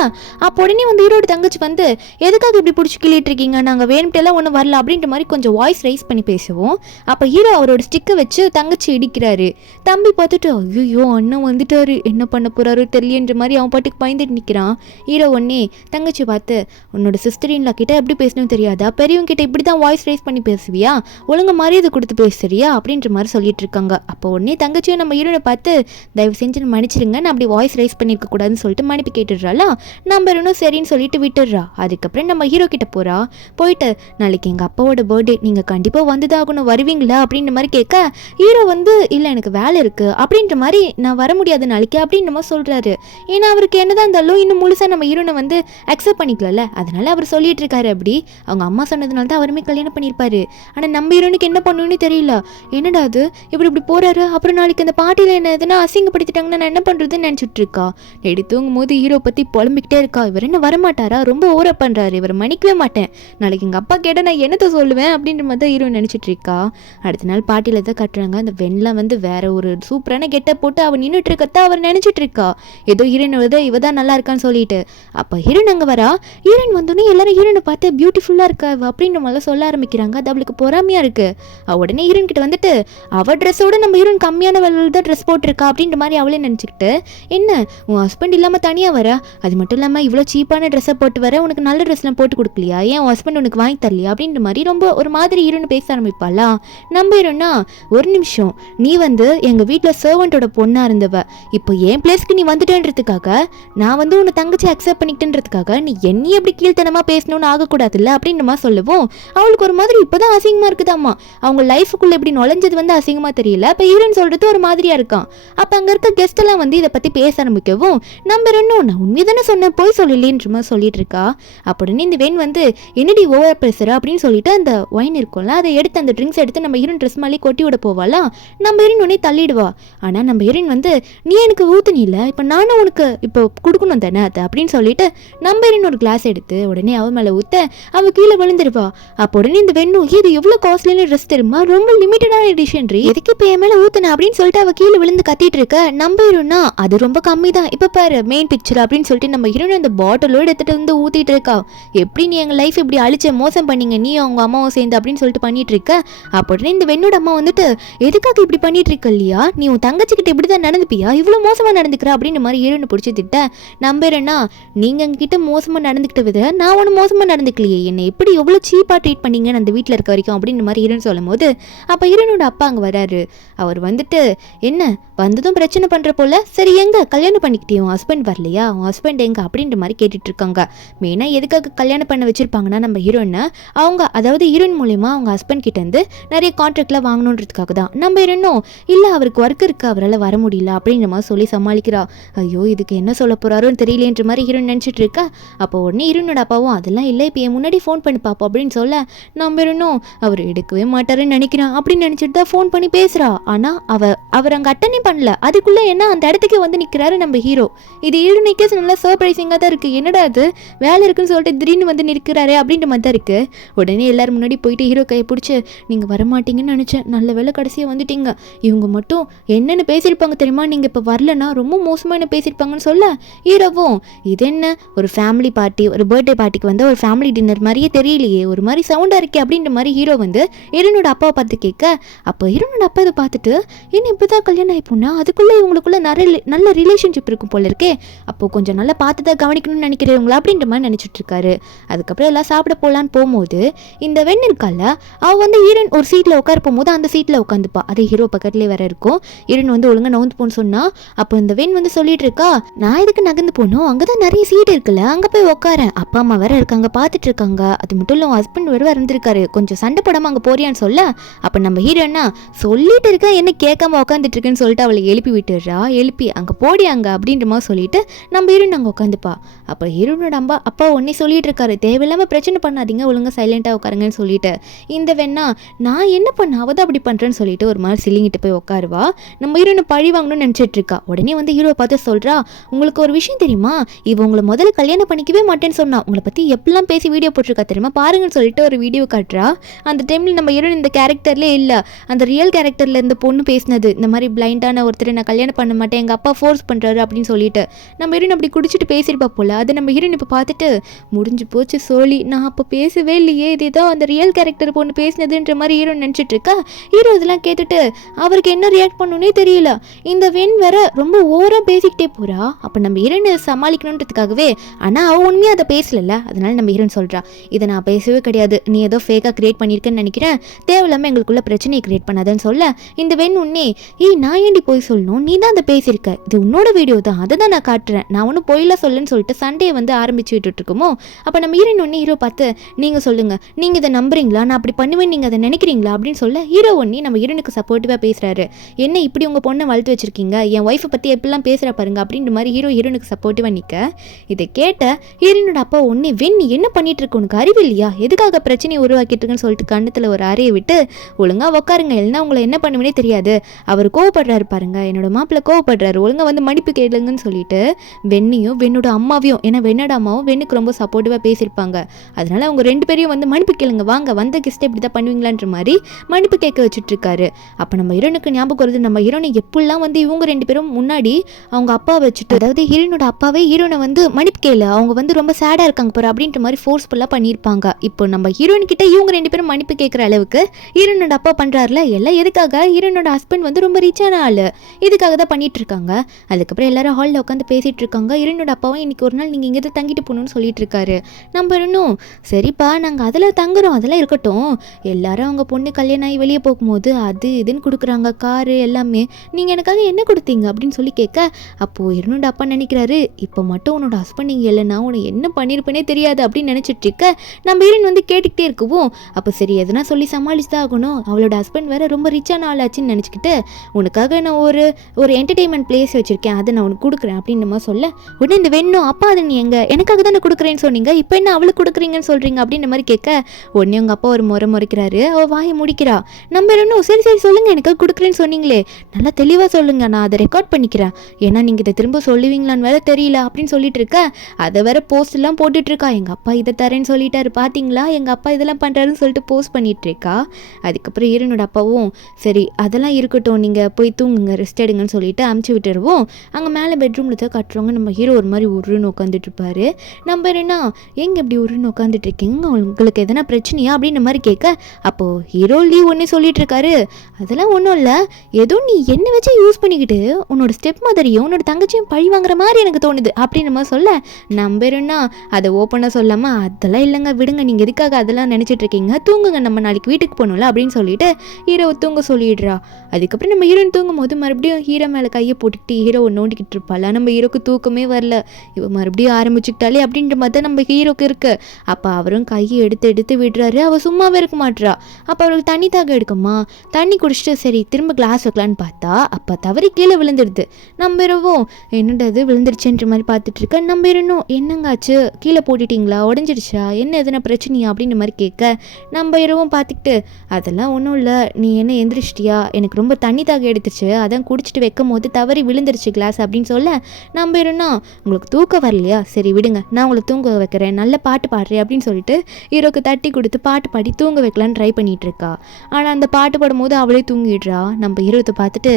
அப்போ உடனே வந்து ஹீரோட தங்கச்சி வந்து எதுக்காக இப்படி பிடிச்சி கிள்ளிட்டு இருக்கீங்க, நாங்கள் வேணும்ட்டெல்லாம் ஒன்றும் வரல அப்படின்ற மாதிரி கொஞ்சம் வாய்ஸ் ரைஸ் பண்ணி பேசுவோம். அப்போ ஹீரோ அவரோட ஸ்டிக்கை வச்சு தங்கச்சி இடிக்கிறாரு. தம்பி பார்த்துட்டு ஐயோ அண்ணன் வந்துட்டாரு, என்ன பண்ண போறாரு தெரியலன்ற மாதிரி அவன் பாட்டுக்கு பயந்துட்டு நிற்கிறான். ஹீரோ ஒன்னே தங்கச்சி பார்த்து உன்னோட சிஸ்டரின்லா கிட்ட எப்படி பேசணும் தெரியாதா, பெரியவங்க கிட்ட இப்படி தான் வாய்ஸ் ரைஸ் பண்ணி பேசுவியா, ஒழுங்கு மரியாதை கொடுத்து பேசுறியா அப்படின்ற மாதிரி சொல்லிட்டு இருக்காங்க. அப்போ உடனே தங்கச்சியும் நம்ம ஹீரோனை பார்த்து தயவு செஞ்சு மன்னிச்சிருங்க, நான் அப்படி வாய்ஸ் ரைஸ் பண்ணியிருக்க கூடாதுன்னு சொல்லிட்டு மன்னிப்பு கேட்டுடுறாளா. நம்ம இன்னும் சரின்னு சொல்லிட்டு விட்டுடுறா. அதுக்கப்புறம் நம்ம ஹீரோ கிட்ட போறா. போயிட்டு நாளைக்கு எங்கள் அப்பாவோட பர்த்டே, நீங்கள் கண்டிப்பாக வந்துதான் ஆகணும், வருவீங்களா அப்படின்ற மாதிரி கேட்க ஹீரோ வந்து இல்லை எனக்கு வேலை இருக்குது அப்படின்ற மாதிரி நான் வர முடியாது நாளைக்கு அப்படின்ற மாதிரி சொல்கிறாரு. ஏன்னா அவருக்கு என்னதான் இருந்தாலும் இன்னும் முழுசாக நம்ம ஹீரோனை வந்து அக்செப்ட் பண்ணிக்கல, அதனால அவர் சொல்லிட்டு இருக்காரு. அப்படி அவங்க அம்மா சொன்னதுனால தான் அவருமே கல்யாணம் பண்ணியிருப்பாரு. ஆனால் நம்ம ஹீரோனுக்கு என்ன பண்ணணும்னு தெரியல. என்னடா அது இப்படி போறாரு, அப்புறம் நாளைக்கு அந்த பாட்டியில் என்ன எதுனா அசிங்கப்படுத்திட்டாங்கன்னா நான் என்ன பண்ணுறதுன்னு நினச்சிட்டு இருக்கா. நெடி தூங்கும் போது ஹீரோ பற்றி புலம்பிக்கிட்டே இருக்கா. இவர் என்ன வரமாட்டாரா, ரொம்ப ஓர பண்ணுறாரு, இவர் மன்னிக்கவே மாட்டேன், நாளைக்கு எங்கள் அப்பா கேட்டால் நான் என்னத்தை சொல்லுவேன் அப்படின்ற மாதிரி தான் ஹீரோ நினச்சிட்டு இருக்கா. அடுத்த நாள் பாட்டியில் தான் கட்டுறாங்க. அந்த வெண்லாம் வந்து வேற ஒரு சூப்பரான கெட்ட போட்டு அவன் நின்றுட்டு இருக்கத்தா அவர் நினச்சிட்டு இருக்கா. ஏதோ ஹீரோன் வருது இவ தான் நல்லா இருக்கான்னு சொல்லிட்டு. அப்போ ஹீரோன் அங்கே வரா. ஹீரோன் வந்தோடனே எல்லாரும் ஹீரோனை பார்த்து பியூட்டிஃபுல்லாக இருக்கா அப்படின்ற மாதிரி சொல்ல ஆரம்பிக்கிறாங்க. அது அவளுக்கு பொறாமையாக இருக்கு. உடனே ஹீரோன் கிட்ட வந்துட்டு அவள் ட்ரெஸ்ஸோட நம்ம ஹீரோன் கம்மியான விலையில் தான் ட்ரெஸ் போட்டிருக்கா அப்படின்ற மாதிரி அவளே நினச்சிக்கிட்டு, என்ன உன் ஹஸ்பண்ட் இல்லாமல் தனியாக வர, அது மட்டும் இல்லாமல் இவ்வளோ சீப்பான ட்ரெஸ்ஸை போட்டு வர, உனக்கு நல்ல ட்ரெஸ்லாம் போட்டு கொடுக்கலையா, ஏன் உன் ஹஸ்பண்ட் உனக்கு வாங்கி தரலையா அப்படின்ற மாதிரி ரொம்ப ஒரு மாதிரி ஹீரோன்னு பேச ஆரம்பிப்பாளா. நம்ம ஹீரோன்னா ஒரு நிமிஷம், நீ வந்து எங்கள் வீட்டில் சர்வெண்ட்டோட பொண்ணாக இருந்தவ, இப்போ என் பிளேஸ்க்கு நீ வந்துட்டேன்றதுக்காக நான் வந்து உன்னை தங்கச்சி அக்செப்ட் பண்ணிக்கிட்டேன்றதுக்காக நீ என்னையே எப்படி கீழ்த்தனமாக பேசணும்னு ஆகக்கூடாதுல்ல அப்படின்ற மாதிரி சொல்லுவோம். அவளுக்கு ஒரு மாதிரி இப்போதான் அசிங்கமாக இருக்குதாம்மா, அவங்க லைஃபுக்குள்ளே எப்படி நுழைஞ்சது வந்து அசிங்கமாக தெரியல. இப்போ ஹீரோன்னு சொல்கிறது ஒரு மாதிரியாக இருக்கான். அப்போ அங்கே இருக்க கெஸ்ட் எல்லாம் வந்து இதை பற்றி பேச ஆரம்பிக்கவும் நம்ம ரெண்டும் நான் உண்மையை தானே சொன்னேன், போய் சொல்லலேன்ற மாதிரி சொல்லிட்டு இருக்கா. அப்படின்னு இந்த வெண் வந்து என்னடி ஓவர் பேசுகிற அப்படின்னு சொல்லிட்டு அந்த ஒயின் இருக்கும்ல அதை எடுத்து அந்த ட்ரிங்க்ஸ் எடுத்து நம்ம ஹீரோன் ட்ரெஸ் மேலே கொட்டி விட போவாளா. நம்ம ஹீரோன் உடனே தள்ளிடுவா. ஆனால் நம்ம ஹீரோன் வந்து நீ எனக்கு ஊத்துனில்ல, இப்போ நானும் உனக்கு இப்போ கொடுக்கணும் தானே அது அப்படின்னு சொல்லிட்டு நம்ம ஹீரோன் ஒரு கிளாஸ் எடுத்து உடனே அவ மேலே ஊற்ற அவ கீழே விழுந்துருவா. அப்போ உடனே இந்த வெண்ணும் இது எவ்வளோ காஸ்ட்லியான ட்ரெஸ் தெரியுமா, ரொம்ப லிமிட்டடான எடிஷன் ரீ, எதுக்கு இப்போ என் மேலே ஊத்துன அப்படின்னு சொல்லிட்டு அவ கீழே விழுந்து கத்திட்டு இருக்க. நம்ம ஹீரோனா அது ரொம்ப கம்மி தான், இப்போ பாரு மெயின் பிக்சர் அப்படின்னு சொல்லிட்டு நம்ம ஹீரோன் அந்த பாட்டிலோடு எடுத்துட்டு வந்து ஊத்திட்டு இருக்கா. எப்படி நீ எங்கள் லைஃப் இப்படி அழிச்ச மோசம் பண்ணீங்க நீ அவங்க அம்மாவும் சேர்ந்து அப்படின்னு சொல்லிட்டு பண்ணிட்டு இருக்க. அப்போ உடனே இந்த வெண்ணோட அம்மா வந்துட்டு எதுக்காக இப்படி பண்ணிட்டு இருக்க இல்லையா, நீ உன் தங்கச்சிக்கிட்ட இப்படி தான் நடந்துப்பியா, இவ்வளோ மோசமாக நடந்துக்கிற அப்படின்ற மாதிரி ஹீரோனை பிடிச்சி திட்ட. நம்புறேன்னா நீங்கள் எங்ககிட்ட மோசமாக நடந்துக்கிட்ட வித நான் ஒன்று மோசமாக நடந்துக்கலையே, என்னை எப்படி எவ்வளோ சீப்பாக ட்ரீட் பண்ணி பண்ணீங்கன்னு அந்த வீட்டில் இருக்க வரைக்கும் அப்படின்ற மாதிரி ஹீரோன்னு சொல்லும் போது அப்போ ஹீரோனோட அப்பா அங்கே வராரு. அவர் வந்துட்டு என்ன வந்ததும் பிரச்சனை பண்ணுற போல, சரி எங்க கல்யாணம் பண்ணிக்கிட்டே உன் ஹஸ்பண்ட் வரலையா, உன் ஹஸ்பண்ட் எங்க அப்படின்ற மாதிரி கேட்டுட்டு இருக்காங்க. மெயினாக எதுக்காக கல்யாணம் பண்ண வச்சிருப்பாங்கன்னா நம்ம ஹீரோயினை அவங்க அதாவது ஹீரோயின் மூலயமா அவங்க ஹஸ்பண்ட் கிட்டேருந்து நிறைய கான்ட்ராக்ட்லாம் வாங்கணுன்றதுக்காக தான். நம்ம ஹீரோனும் இல்லை அவருக்கு ஒர்க் இருக்குது அவரால் வர முடியல அப்படின்ற மாதிரி சொல்லி சமாளிக்கிறா. ஐயோ இதுக்கு என்ன சொல்ல போகிறாரோன்னு தெரியலேன்ற மாதிரி ஹீரோயின் நினச்சிட்டு இருக்கா. அப்போ உடனே ஹீரோனோட அப்பாவும் அதெல்லாம் இல்லை இப்போ என் முன்னாடி ஃபோன் பண்ணி பார்ப்போம் அப்படின்னு சொல்ல நம்ம ஹீரோனும் அவர் எடுக்கவே மாட்டாருன்னு நினைக்கிறான் அப்படின்னு நினச்சிட்டு தான் ஃபோன் பண்ணி பேசுகிறா. ஆனால் அவர் அங்கே அட்டனே பண்ணல. அதுக்குள்ளே என்ன அந்த இடத்துக்கே வந்து நிற்கிறாரு நம்ம ஹீரோ. இது ஹீரோனிக்கே நல்லா சர்ப்ரைசிங்காக தான் இருக்குது. என்னடா அது வேலை இருக்குன்னு சொல்லிட்டு திடீர்னு வந்து நிற்கிறாரு அப்படின்ற மாதிரி தான் இருக்குது. உடனே எல்லாரும் முன்னாடி போயிட்டு ஹீரோ கையை பிடிச்சி நீங்கள் வரமாட்டீங்கன்னு நினச்சேன், நல்ல வேலை கடைசியாக வந்துட்டீங்க. இவங்க மட்டும் என்னென்னு பேசியிருப்பாங்க தெரியுமா, நீங்கள் இப்போ வரலன்னா ரொம்ப மோசமாக என்ன பேசியிருப்பாங்கன்னு சொல்ல ஹீரோவும் இது என்ன ஒரு ஃபேமிலி பார்ட்டி ஒரு பர்த்டே பார்ட்டிக்கு வந்து ஒரு ஃபேமிலி டின்னர் மாதிரியே தெரியலையே, ஒரு மாதிரி சவுண்டாக இருக்கே அப்படின்ற மாதிரி ஹீரோ வந்து ஹீரோனோட அப்பாவை பார்த்து கேட்க அப்போ ஹீரோனோட அப்பா இதை பார்த்துட்டு என்ன இப்போ தான் கல்யாணம் ஆகிப்போனா அதுக்குள்ளே இவங்களுக்குள்ள நல்ல ரிலேஷன்ஷிப் இருக்கும் போல இருக்கே, அப்போ கொஞ்சம் நல்லா பார்த்து தான் கவனிக்கணும்னு நினைக்கிறவங்களா அப்படின்ற மாதிரி நினச்சிட்டு இருக்காரு. அதுக்கப்புறம் எல்லாம் சாப்பிட போகலான்னு போகும்போது இந்த வெண் இருக்கால அவள் வந்து ஹீரோன் ஒரு சீட்டில் உட்கார போகும்போது அந்த சீட்டில் உட்காந்துப்பா. அது ஹீரோ பக்கத்துலேயே வேற இருக்கும். ஹீரோன் வந்து ஒழுங்காக நவுந்து போன்னு சொன்னா அப்போ இந்த வெண் வந்து சொல்லிட்டு இருக்கா நான் இதுக்கு நகர்ந்து போகணும், அங்கே தான் நிறைய சீட் இருக்குல்ல அங்கே போய் உட்காரேன், அப்பா அம்மா வேற இருக்காங்க பார்த்துட்டு இருக்காங்க, அது மட்டும் இல்லை ஹஸ்பண்ட் வேறு இருந்திருக்காரு, கொஞ்சம் சண்டை போடாமல் அங்கே போறியான்னு சொல்ல அப்போ நம்ம ஹீரோனா சொல்லிட்டு இருக்க என்ன கேட்காம உட்காந்துட்டு இருக்குன்னு சொல்லிட்டு அவளை எழுப்பி விட்டுடுறா. எழுப்பி அங்கே போடியாங்க அப்படின்ற மாதிரி சொல்லிட்டு நம்ம ஹீரோன் அங்கே உட்காந்துப்பா. அப்போ ஹீரோனோட அப்பா உடனே சொல்லிட்டு இருக்காரு தேவையில்லாமல் பிரச்சனை பண்ணாதீங்க ஒழுங்காக சைலண்டாக உட்காருங்கன்னு சொல்லிட்டு இந்த வெண்ணா நான் என்ன பண்ண அவதான் அப்படி பண்ணுறேன்னு சொல்லிட்டு ஒரு மாதிரி சிலிங்கிட்டு போய் உட்காருவா. நம்ம ஹீரோனை பழி வாங்கணும்னு நினச்சிட்டு இருக்கா. உடனே வந்து ஹீரோவை பார்த்து சொல்கிறா உங்களுக்கு ஒரு விஷயம் தெரியுமா, இவ உங்களை முதல்ல கல்யாணம் பண்ணிக்கவே மாட்டேன்னு சொன்னா, உங்களை பற்றி எப்படிலாம் பேசி வீடியோ போட்டிருக்கா தெரியுமா பாருங்கன்னு சொல்லிட்டு ஒரு வீடியோ காட்டுறா. அந்த டைமில் நம்ம ஹீரோன் இந்த கேரக்டர்லேயே இல்லை, அந்த ரியல் கேரக்டரில் இந்த பொண்ணு பேசினது இந்த மாதிரி பிளைண்டான ஒருத்தர் நான் கல்யாணம் பண்ண மாட்டேன் எங்கள் அப்பா ஃபோர்ஸ் பண்ணுறாரு அப்படின்னு சொல்லிட்டு நம்ம ஹீரோன் அப்படி குடிச்சிட்டு பேசியிருப்பா போல. அது நம்ம ஹீரோன் இப்போ பார்த்துட்டு முடிஞ்சு போச்சு சோழி நான் அப்போ பேசவே இல்லையே, இது ஏதோ அந்த ரியல் கேரக்டர் பொண்ணு பேசினதுன்ற மாதிரி ஹீரோன் நினச்சிட்டு இருக்கா. ஹீரோ இதெல்லாம் கேட்டுட்டு அவருக்கு என்ன ரியாக்ட் பண்ணணுன்னே தெரியல. இந்த வெண் வேற ரொம்ப ஓவராக பேசிக்கிட்டே போகிறா. அப்போ நம்ம ஹீரோனை சமாளிக்கணுன்றதுக்காகவே ஆனால் அவள் உண்மையாக அதை பேசல, அதனால நம்ம ஹீரோன் சொல்கிறா இதை நான் பேசவே கிடையாது, நீ ஏதோ ஃபேக்காக கிரியேட் பண்ணியிருக்கேன்னு நினைக்கிறேன், தேவையில்லாமல் எங்களுக்குள்ள பிரச்சனையை கிரியேட் பண்ணாதன்னு சொல்ல இந்த வெண் உன்னே நான் ஏண்டி போய் சொல்லணும், நீ தான் அதை பேசியிருக்க, இது உன்னோட வீடியோ தான் அதை தான் நான் காட்டுறேன், நான் ஒன்றும் போயில சொல்லுன்னு சொல்லிட்டு சண்டையை வந்து ஆரம்பிச்சு விட்டுட்டு இருக்கோமோ. அப்போ நம்ம ஹீரோயின் ஒன்று ஹீரோ பார்த்து நீங்கள் சொல்லுங்கள் நீங்கள் இதை நம்புறீங்களா, நான் அப்படி பண்ணுவேன் நீங்கள் அதை நினைக்கிறீங்களா அப்படின்னு சொல்ல ஹீரோ ஒன்னி நம்ம ஹீரோனுக்கு சப்போர்ட்டிவாக பேசுகிறாரு. என்ன இப்படி உங்கள் பொண்ணை வளர்த்து வச்சிருக்கீங்க, என் ஒய்ஃபை பற்றி எப்படிலாம் பேசுகிற பாருங்க அப்படின்ற மாதிரி ஹீரோனுக்கு சப்போர்ட்டிவாக நிற்க இதை கேட்ட ஹீரோனோட அப்பா ஒன்னே வெண் நீ என்ன பண்ணிட்டு இருக்க, உனக்கு அறிவு இல்லையா, எதுக்காக பிரச்சனையை உருவாக்கிட்டு இருக்குன்னு சொல்லிட்டு கண்ணத்தில் ஒரு அறையை விட்டு ஒழுங்காக உட்காருங்க இல்லைன்னா உங்களை என்ன பண்ணுவேனே தெரியாது, அவர் கோவப்படுறாரு பாருங்க என்னோட மாப்பிள்ளை கோவப்படுறாரு ஒழுங்காக வந்து மன்னிப்பு கேளுங்கன்னு சொல்லிட்டு வெண்ணையும் வெண்ணோட அம்மாவையும் ஏன்னா வெண்ணோட அம்மாவும் வெண்ணுக்கு ரொம்ப சப்போர்ட்டிவாக பேசியிருப்பாங்க, அதனால அவங்க ரெண்டு பேரையும் வந்து மன்னிப்பு கேளுங்க வாங்க வந்த கெஸ்ட்டை இப்படி தான் பண்ணுவீங்களான்ற மாதிரி மன்னிப்பு கேட்க வச்சுட்டு இருக்காரு. அப்போ நம்ம ஹீரோனுக்கு ஞாபகம் வருது நம்ம ஹீரோனை எப்படிலாம் வந்து இவங்க ரெண்டு பேரும் முன்னாடி அவங்க அப்பா வச்சுட்டு அதாவது ஹீரோனோட அப்பாவே ஹீரோனை வந்து மன்னிப்பு கேளு அவங்க வந்து ரொம்ப சேடாக இருக்காங்க பாரு அப்படின்ற மாதிரி ஃபோர்ஸ்ஃபுல்லாக பண்ணியிருப்பாங்க. இப்போ நம்ம ஹீரோயின் கிட்ட இவங்க ரெண்டு பேரும் மன்னிப்பு கேட்குற அளவுக்கு ஹீரோனோட அப்பா பண்ணுறாருல எல்லாம் எதுக்காக ஹீரோனோட ஹஸ்பண்ட் வந்து ரொம்ப ரிச்சான ஆள் இதுக்காக தான் பண்ணிட்டு இருக்காங்க. அதுக்கப்புறம் எல்லாரும் ஹாலில் உட்காந்து பேசிட்டு இருக்காங்க. ஹீரோனோட அப்பாவும் இன்னைக்கு ஒரு நாள் நீங்கள் இங்கே தான் தங்கிட்டு போகணும்னு சொல்லிட்டு இருக்காரு. நம்ம இன்னும் சரிப்பா நாங்கள் அதில் தங்குறோம் அதெல்லாம் இருக்கட்டும், எல்லாரும் அவங்க பொண்ணு கல்யாணம் ஆகி வெளியே போகும்போது அது இதுன்னு கொடுக்குறாங்க காரு எல்லாமே, நீங்கள் எனக்காக என்ன கொடுத்தீங்க அப்படின்னு சொல்லி கேட்க அப்போது ஹீரோனோட அப்பா நினைக்கிறாரு இப்போ மட்டும் உன்னோட ஹஸ்பண்ட் நீங்கள் இல்லைன்னா உன்னை என்ன பண்ணியிருப்பேனே தெரியாது அப்படின்னு நினச்சிட்டு இருக்க நம்ம ஹீரோயின் வந்து கேட்டுக்கிட்டே இருக்குவோம். அப்போ சரி எதுனா சொல்லி சமாளிச்சு தான் ஆகணும், அவளோட ஹஸ்பண்ட் வேற ரொம்ப ரிச்சான ஆளாச்சுன்னு நினச்சிக்கிட்டு உனக்காக நான் ஒரு என்டர்டெயின்மெண்ட் பிளேஸ் வச்சுருக்கேன் அதை நான் உனக்கு கொடுக்குறேன் அப்படின்னு நம்ம சொல்ல உடனே இந்த வேணும் அப்பா அதை நீ எங்க எனக்காக தானே கொடுக்குறேன்னு சொன்னீங்க இப்போ என்ன அவளுக்கு கொடுக்குறீங்கன்னு சொல்கிறீங்க அப்படின்ற மாதிரி கேட்க உடனே உங்கள் அப்பா ஒரு முறைக்கிறாரு அவள் வாயை முடிக்கிறா. நம்ம இன்னும் சரி சரி சொல்லுங்கள் எனக்காக கொடுக்குறேன்னு சொன்னீங்களே நல்லா தெளிவாக சொல்லுங்கள் நான் அதை ரெக்கார்ட் பண்ணிக்கிறேன் ஏன்னா நீங்கள் இதை திரும்ப சொல்லுவீங்களான்னு வேற தெரியல அப்படின்னு சொல்லிட்டு இருக்க அதை வேற போஸ்ட்லாம் போட்டுட்ருக்கா எங்கள் அப்பா இதை தரேன்னு சொல்லிட்டாரு பார்த்தீங்களா எங்கள் அப்பா இதெல்லாம் பண்ணுறாருன்னு சொல்லிட்டு போஸ்ட் பண்ணிட்டு இருக்கா. அதுக்கப்புறம் ஹீரோனோட அப்பாவும் சரி அதெல்லாம் இருக்கட்டும் நீங்கள் போய் தூங்குங்க ரெஸ்ட் எடுங்கன்னு சொல்லிட்டு அமுச்சு விட்டுருவோம். அங்கே மேலே பெட்ரூமில் தான் கட்டுறவங்க நம்ம ஹீரோ ஒரு மாதிரி உருன்னு உட்காந்துட்டு இருப்பாரு. நம்ம என்ன எங்கே இப்படி உருன்னு உட்காந்துட்டு இருக்கீங்க உங்களுக்கு எதனா பிரச்சனையா அப்படின்ற மாதிரி கேட்க அப்போது ஹீரோ லீவ் ஒன்று சொல்லிட்டு இருக்காரு அதெல்லாம் ஒன்றும் இல்லை ஏதோ நீ என்ன வச்சு யூஸ் பண்ணிக்கிட்டு உன்னோட ஸ்டெப் மதரையும் உன்னோட தங்கச்சியும் பழி வாங்குற மாதிரி எனக்கு தோணுது அப்படின்ற மாதிரி சொல்ல நம்ம என்ன அதை ஓப்பனாக சொல்லாமல் அதெல்லாம் இல்லைங்க விடுங்க நீங்கள் எதுக்காக அதெல்லாம் இதெல்லாம் நினச்சிட்டு இருக்கீங்க, தூங்குங்க, நம்ம நாளைக்கு வீட்டுக்கு போகணும்ல அப்படின்னு சொல்லிட்டு ஹீரோவை தூங்க சொல்லிடுறா. அதுக்கப்புறம் நம்ம ஹீரோயின் தூங்கும் போது மறுபடியும் ஹீரோ மேலே கையை போட்டுக்கிட்டு ஹீரோவை நோண்டிக்கிட்டு இருப்பாள். நம்ம ஹீரோக்கு தூக்கமே வரல. இவ மறுபடியும் ஆரம்பிச்சுக்கிட்டாலே அப்படின்ற மாதிரி தான் நம்ம ஹீரோக்கு இருக்கு. அப்போ அவரும் கையை எடுத்து விடுறாரு. அவள் சும்மாவே இருக்க மாட்றா. அப்போ அவருக்கு தண்ணி தாக எடுக்குமா, தண்ணி குடிச்சிட்டு சரி திரும்ப கிளாஸ் வைக்கலான்னு பார்த்தா அப்போ தவறி கீழே விழுந்துடுது. நம்ம இரவும் என்னடது விழுந்துருச்சுன்ற மாதிரி பார்த்துட்டு இருக்க. நம்ம இரணும் என்னங்காச்சு, கீழே போட்டுட்டிங்களா, உடஞ்சிடுச்சா, என்ன எதுனா பிரச்சனையா அப்படின்ற மாதிரி கேட்க நம்ம இரவும் பார்த்துக்கிட்டு அதெல்லாம் ஒன்றும் இல்லை, நீ என்ன எந்திரிச்சிட்டியா, எனக்கு ரொம்ப தண்ணி தாக எடுத்துச்சு, அதான் குடிச்சிட்டு வைக்கும் போது தவறி விழுந்துருச்சு கிளாஸ் அப்படின்னு சொல்ல நம்ம இரனா உங்களுக்கு தூக்கம் வரலையா, சரி விடுங்க நான் உங்களை தூங்க வைக்கிறேன், நல்ல பாட்டு பாடுறேன் அப்படின்னு சொல்லிட்டு ஹீரோக்கு தட்டி கொடுத்து பாட்டு பாடி தூங்க வைக்கலான்னு ட்ரை பண்ணிட்டு இருக்கா. ஆனால் அந்த பாட்டு பாடும்போது அவளே தூங்கிடுறா. நம்ம ஹீரோத்தை பார்த்துட்டு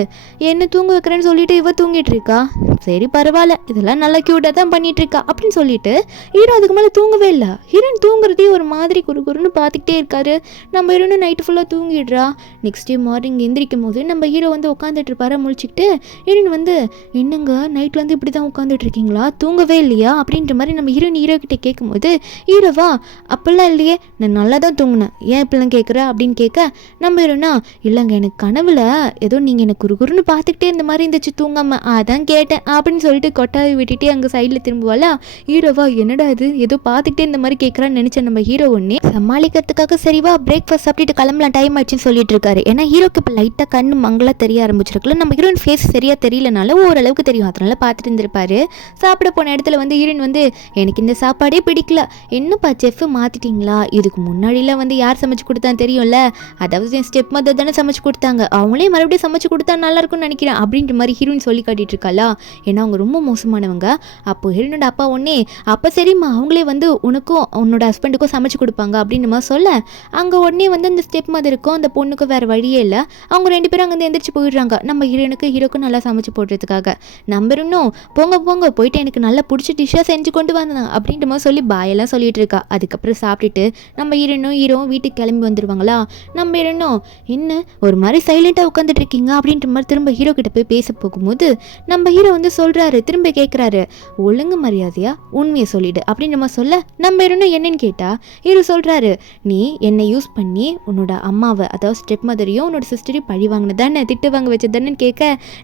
என்ன தூங்க வைக்கிறேன்னு சொல்லிட்டு இவ தூங்கிட்டு இருக்கா. சரி பரவாயில்ல, இதெல்லாம் நல்லா க்யூட்டாக தான் பண்ணிட்டு இருக்கா அப்படின்னு சொல்லிட்டு ஹீரோ அதுக்கு மேலே தூங்கவே இல்லை. ஹீரோயின் தூங்குறதே ஒரு மாதிரி குறுகுறுன்னு பார்த்துக்கிட்டே இருக்காரு. நம்ம ஹீரோன்னு நைட்டு ஃபுல்லாக தூங்கிடுறா. நெக்ஸ்ட் டே மார்னிங் எந்திரிக்கும் போது நம்ம ஹீரோ வந்து உட்காந்துட்டு இருப்பாரு முழிச்சிக்கிட்டு. ஹீரோயின் வந்து என்னங்க நைட்ல வந்து இப்படி தான் உட்காந்துட்டு இருக்கீங்களா, தூங்கவே இல்லையா அப்படின்ற மாதிரி நம்ம ஹீரோ கிட்ட கேட்கும்போது ஹீரோவா அப்பெல்லாம் இல்லையே, நான் நல்லா தான் தூங்கினேன், ஏன் இப்பெல்லாம் கேட்குற அப்படின்னு கேட்க நம்ம ஹீரோனா இல்லைங்க எனக்கு கனவுல ஏதோ நீங்கள் எனக்கு குறுகுறுன்னு பார்த்துக்கிட்டே இந்த மாதிரி இருந்துச்சு தூங்காம, அதான் கேட்டேன் அப்படின்னு சொல்லிட்டு கொட்டாவி விட்டுட்டே அங்கே சைடில் திரும்புவாளா. ஹீரோவா என்னடா இது ஏதோ பார்த்துக்கிட்டே இந்த மாதிரி கேட்குறான்னு நினச்ச நம்ம ஹீரோ ஒன்று சமாளிக்கிறதுக்காக சரிவா பிரேக்ஃபாஸ்ட் சாப்பிட்டுட்டு கிளம்பலாம் டைம் ஆயிடுச்சுன்னு சொல்லிட்டு இருக்காரு. ஏன்னா ஹீரோக்கு இப்போ லைட்டாக கண்ணு மங்களா தெரிய ஆரம்பிச்சிருக்குல்ல, நம்ம ஹீரோயின் ஃபேஸ் சரியாக தெரியலனால ஓரளவுக்கு தெரியும், அதனால பார்த்துட்டு இருந்திருப்பாரு. சாப்பிட போன இடத்துல வந்து ஹீரோயின் வந்து எனக்கு இந்த சாப்பாடே பிடிக்கல, என்னப்பா செஃப் மாற்றிட்டீங்களா, இதுக்கு முன்னாடிலாம் வந்து யார் சமைச்சு கொடுத்தான்னு தெரியும்ல, அதாவது என் ஸ்டெப் மதர் தானே சமைச்சு கொடுத்தாங்க, அவங்களே மறுபடியும் சமைச்சு கொடுத்தா நல்லா இருக்கும்னு நினைக்கிறேன் அப்படின்ற மாதிரி ஹீரோயின் சொல்லி காட்டிட்டு இருக்காளா. ஏன்னா அவங்க ரொம்ப மோசமானவங்க. அப்போ ஹீரோனோட அப்பா ஒன்னே அப்போ சரிம்மா அவங்களே வந்து உனக்கும் உன்னோட ஹஸ்பண்டுக்கும் சமைச்சு கொடுப்பாங்க அப்படின்னு மாதிரி சொல்ல அங்கே உடனே வந்து அந்த ஸ்டெப் மதருக்கும் அந்த பொண்ணுக்கும் வேறு வழியே இல்லை. அவங்க ரெண்டு பேரும் அங்கேருந்து எந்திரிச்சு போயிடுறாங்க நம்ம ஹீரோக்கும் நல்லா சமைச்சு போடுறதுக்காக. நம்ம இன்னும் போங்க போயிட்டு எனக்கு நல்லா பிடிச்ச டிஷ்ஷாக செஞ்சு கொண்டு வந்தேன் அப்படின்ற மாதிரி சொல்லி பாயெல்லாம் சொல்லிட்டு இருக்கா. அதுக்கப்புறம் சாப்பிட்டுட்டு நம்ம ஹீரோவும் வீட்டுக்கு கிளம்பி வந்துடுவாங்களா. நம்ம ஹீரோனும் என்ன ஒரு மாதிரி சைலண்டாக உட்காந்துட்டு இருக்கீங்க அப்படின்ற மாதிரி திரும்ப ஹீரோ கிட்ட போய் பேச போகும்போது நம்ம ஹீரோ வந்து சொல்கிறாரு, திரும்ப கேட்குறாரு ஒழுங்கு மரியாதையா உண்மையை சொல்லிடு அப்படின்ற மாதிரி சொல்ல நம்ம ஹீரோனும் என்னன்னு கேட்டா ஹீரோ சொல்கிறாரு நீ என்னை யூஸ் பண்ணி உன்னோட அம்மாவை அதாவது ஸ்டெப் மதரையும் உன்னோட சிஸ்டரையும் பழி வாங்கினதானே திட்டு வாங்க வச்சதானு கேட்க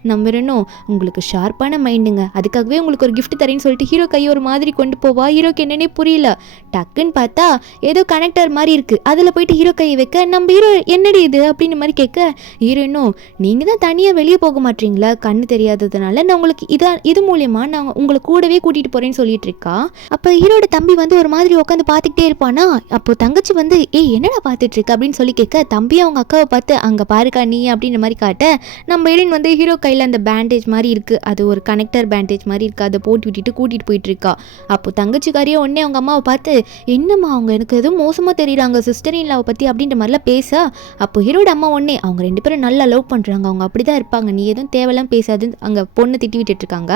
நம்ம ஹீரோனும் உங்களுக்கு ஷார்ப்பான மைண்டுங்க, அதுக்காகவே உங்களுக்கு ஒரு கிஃப்ட் தரேன்னு சொல்லிட்டு ஹீரோ கையை ஒரு மாதிரி கொண்டு போவா. ஹீரோக்கு என்னன்னே புரியல. டக்குன்னு பார்த்தா ஏதோ கனெக்டர் மாதிரி இருக்குது, அதில் போயிட்டு ஹீரோ கையை வைக்க நம்ம ஹீரோ என்னடி இது அப்படின்னு மாதிரி கேட்க ஹீரோனும் நீங்கள் தான் தனியாக வெளியே போக மாட்டீங்களா கண்ணு தெரியாததுனால நான் உங்களுக்கு இது மூலயமா நான் உங்களை கூடவே கூட்டிகிட்டு போகிறேன்னு சொல்லிட்டு இருக்கா. அப்போ ஹீரோட தம்பி வந்து ஒரு மாதிரி உட்காந்து பார்த்துக்கிட்டே இருப்பானா. அப்போ தங்கச்சி வந்து என்னடா பார்த்துட்டு இருக்க அப்படின்னு சொல்லி கேட்க தம்பி அவங்க அக்காவை பார்த்து அங்கே பாருக்கா நீ அப்படின்ற மாதிரி காட்ட நம்ம ஹீரோயின் வந்து ஹீரோ கையில் அந்த பேண்டேஜ் மாதிரி இருக்குது, அது ஒரு கனெக்டர் பேண்டேஜ் மாதிரி இருக்குது, அதை போட்டு விட்டுட்டு கூட்டிகிட்டு போயிட்டு இருக்கா. அப்போ தங்கச்சிக்காரியே உடனே அவங்க அம்மாவை பார்த்து என்னம்மா அவங்க எனக்கு எதுவும் மோசமாக தெரியுறாங்க சிஸ்டர் இல்லாவை பற்றி அப்படின்ற மாதிரிலாம் பேச அப்போ ஹீரோட அம்மா உடனே அவங்க ரெண்டு பேரும் நல்லா லவ் பண்ணுறாங்க, அவங்க அப்படி தான் இருப்பாங்க, நீ எதுவும் தேவையெல்லாம் பேசாது அங்கே பொண்ணு திட்டி விட்டுட்டு இருக்காங்க.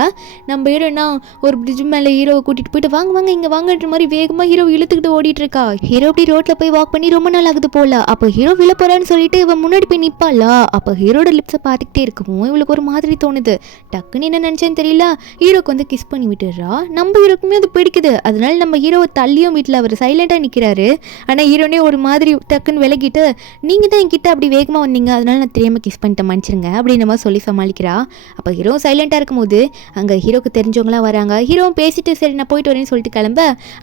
நம்ம ஹீரோனா ஒரு பிரிட்ஜ் மேலே ஹீரோவை கூட்டிகிட்டு போயிட்டு வாங்க இங்கே வாங்கன்ற மாதிரி வேகமாக ஹீரோ இழுத்துக்கிட்டு ஓடிட்டு இருக்கா. ஹீரோ அப்படி ரோட்டில் போய் வாக் பண்ணி ரொம்ப நாள் ஆகுது போல. அப்போ ஹீரோ விழ போறான்னு சொல்லிட்டு இவன் முன்னாடி போய் நிற்பாளா. அப்போ ஹீரோட லிப்ஸை பார்த்துக்கிட்டே இருக்கும் இவளுக்கு ஒரு மாதிரி தோணுது. டக்குன்னு என்ன நினச்சேன்னு தெரியல, ஹீரோக்கு வந்து கிஸ் பண்ணி விட்டுடுறா. நம்ம ஹீரோக்குமே அது பிடிக்குது, அதனால நம்ம ஹீரோவை தள்ளியும் வீட்டில் அவர் சைலண்டாக நிற்கிறாரு. ஆனால் ஹீரோனே ஒரு மாதிரி டக்குன்னு விலகிட்டு நீங்கள் தான் என்கிட்ட அப்படி வேகமாக வந்தீங்க, அதனால நான் தெரியாமல் கிஸ் பண்ணிட்டேன் மன்னிச்சிருங்க அப்படின்னு நம்ம சொல்லி சமாளிக்கிறா. அப்போ ஹீரோ சைலண்டாக இருக்கும்போது அங்கே ஹீரோக்கு தெரிஞ்சவங்களாம் வராங்க. ஹீரோவும் பேசிட்டு சரி நான் போயிட்டு வரேன்னு சொல்லிட்டு கிளம்ப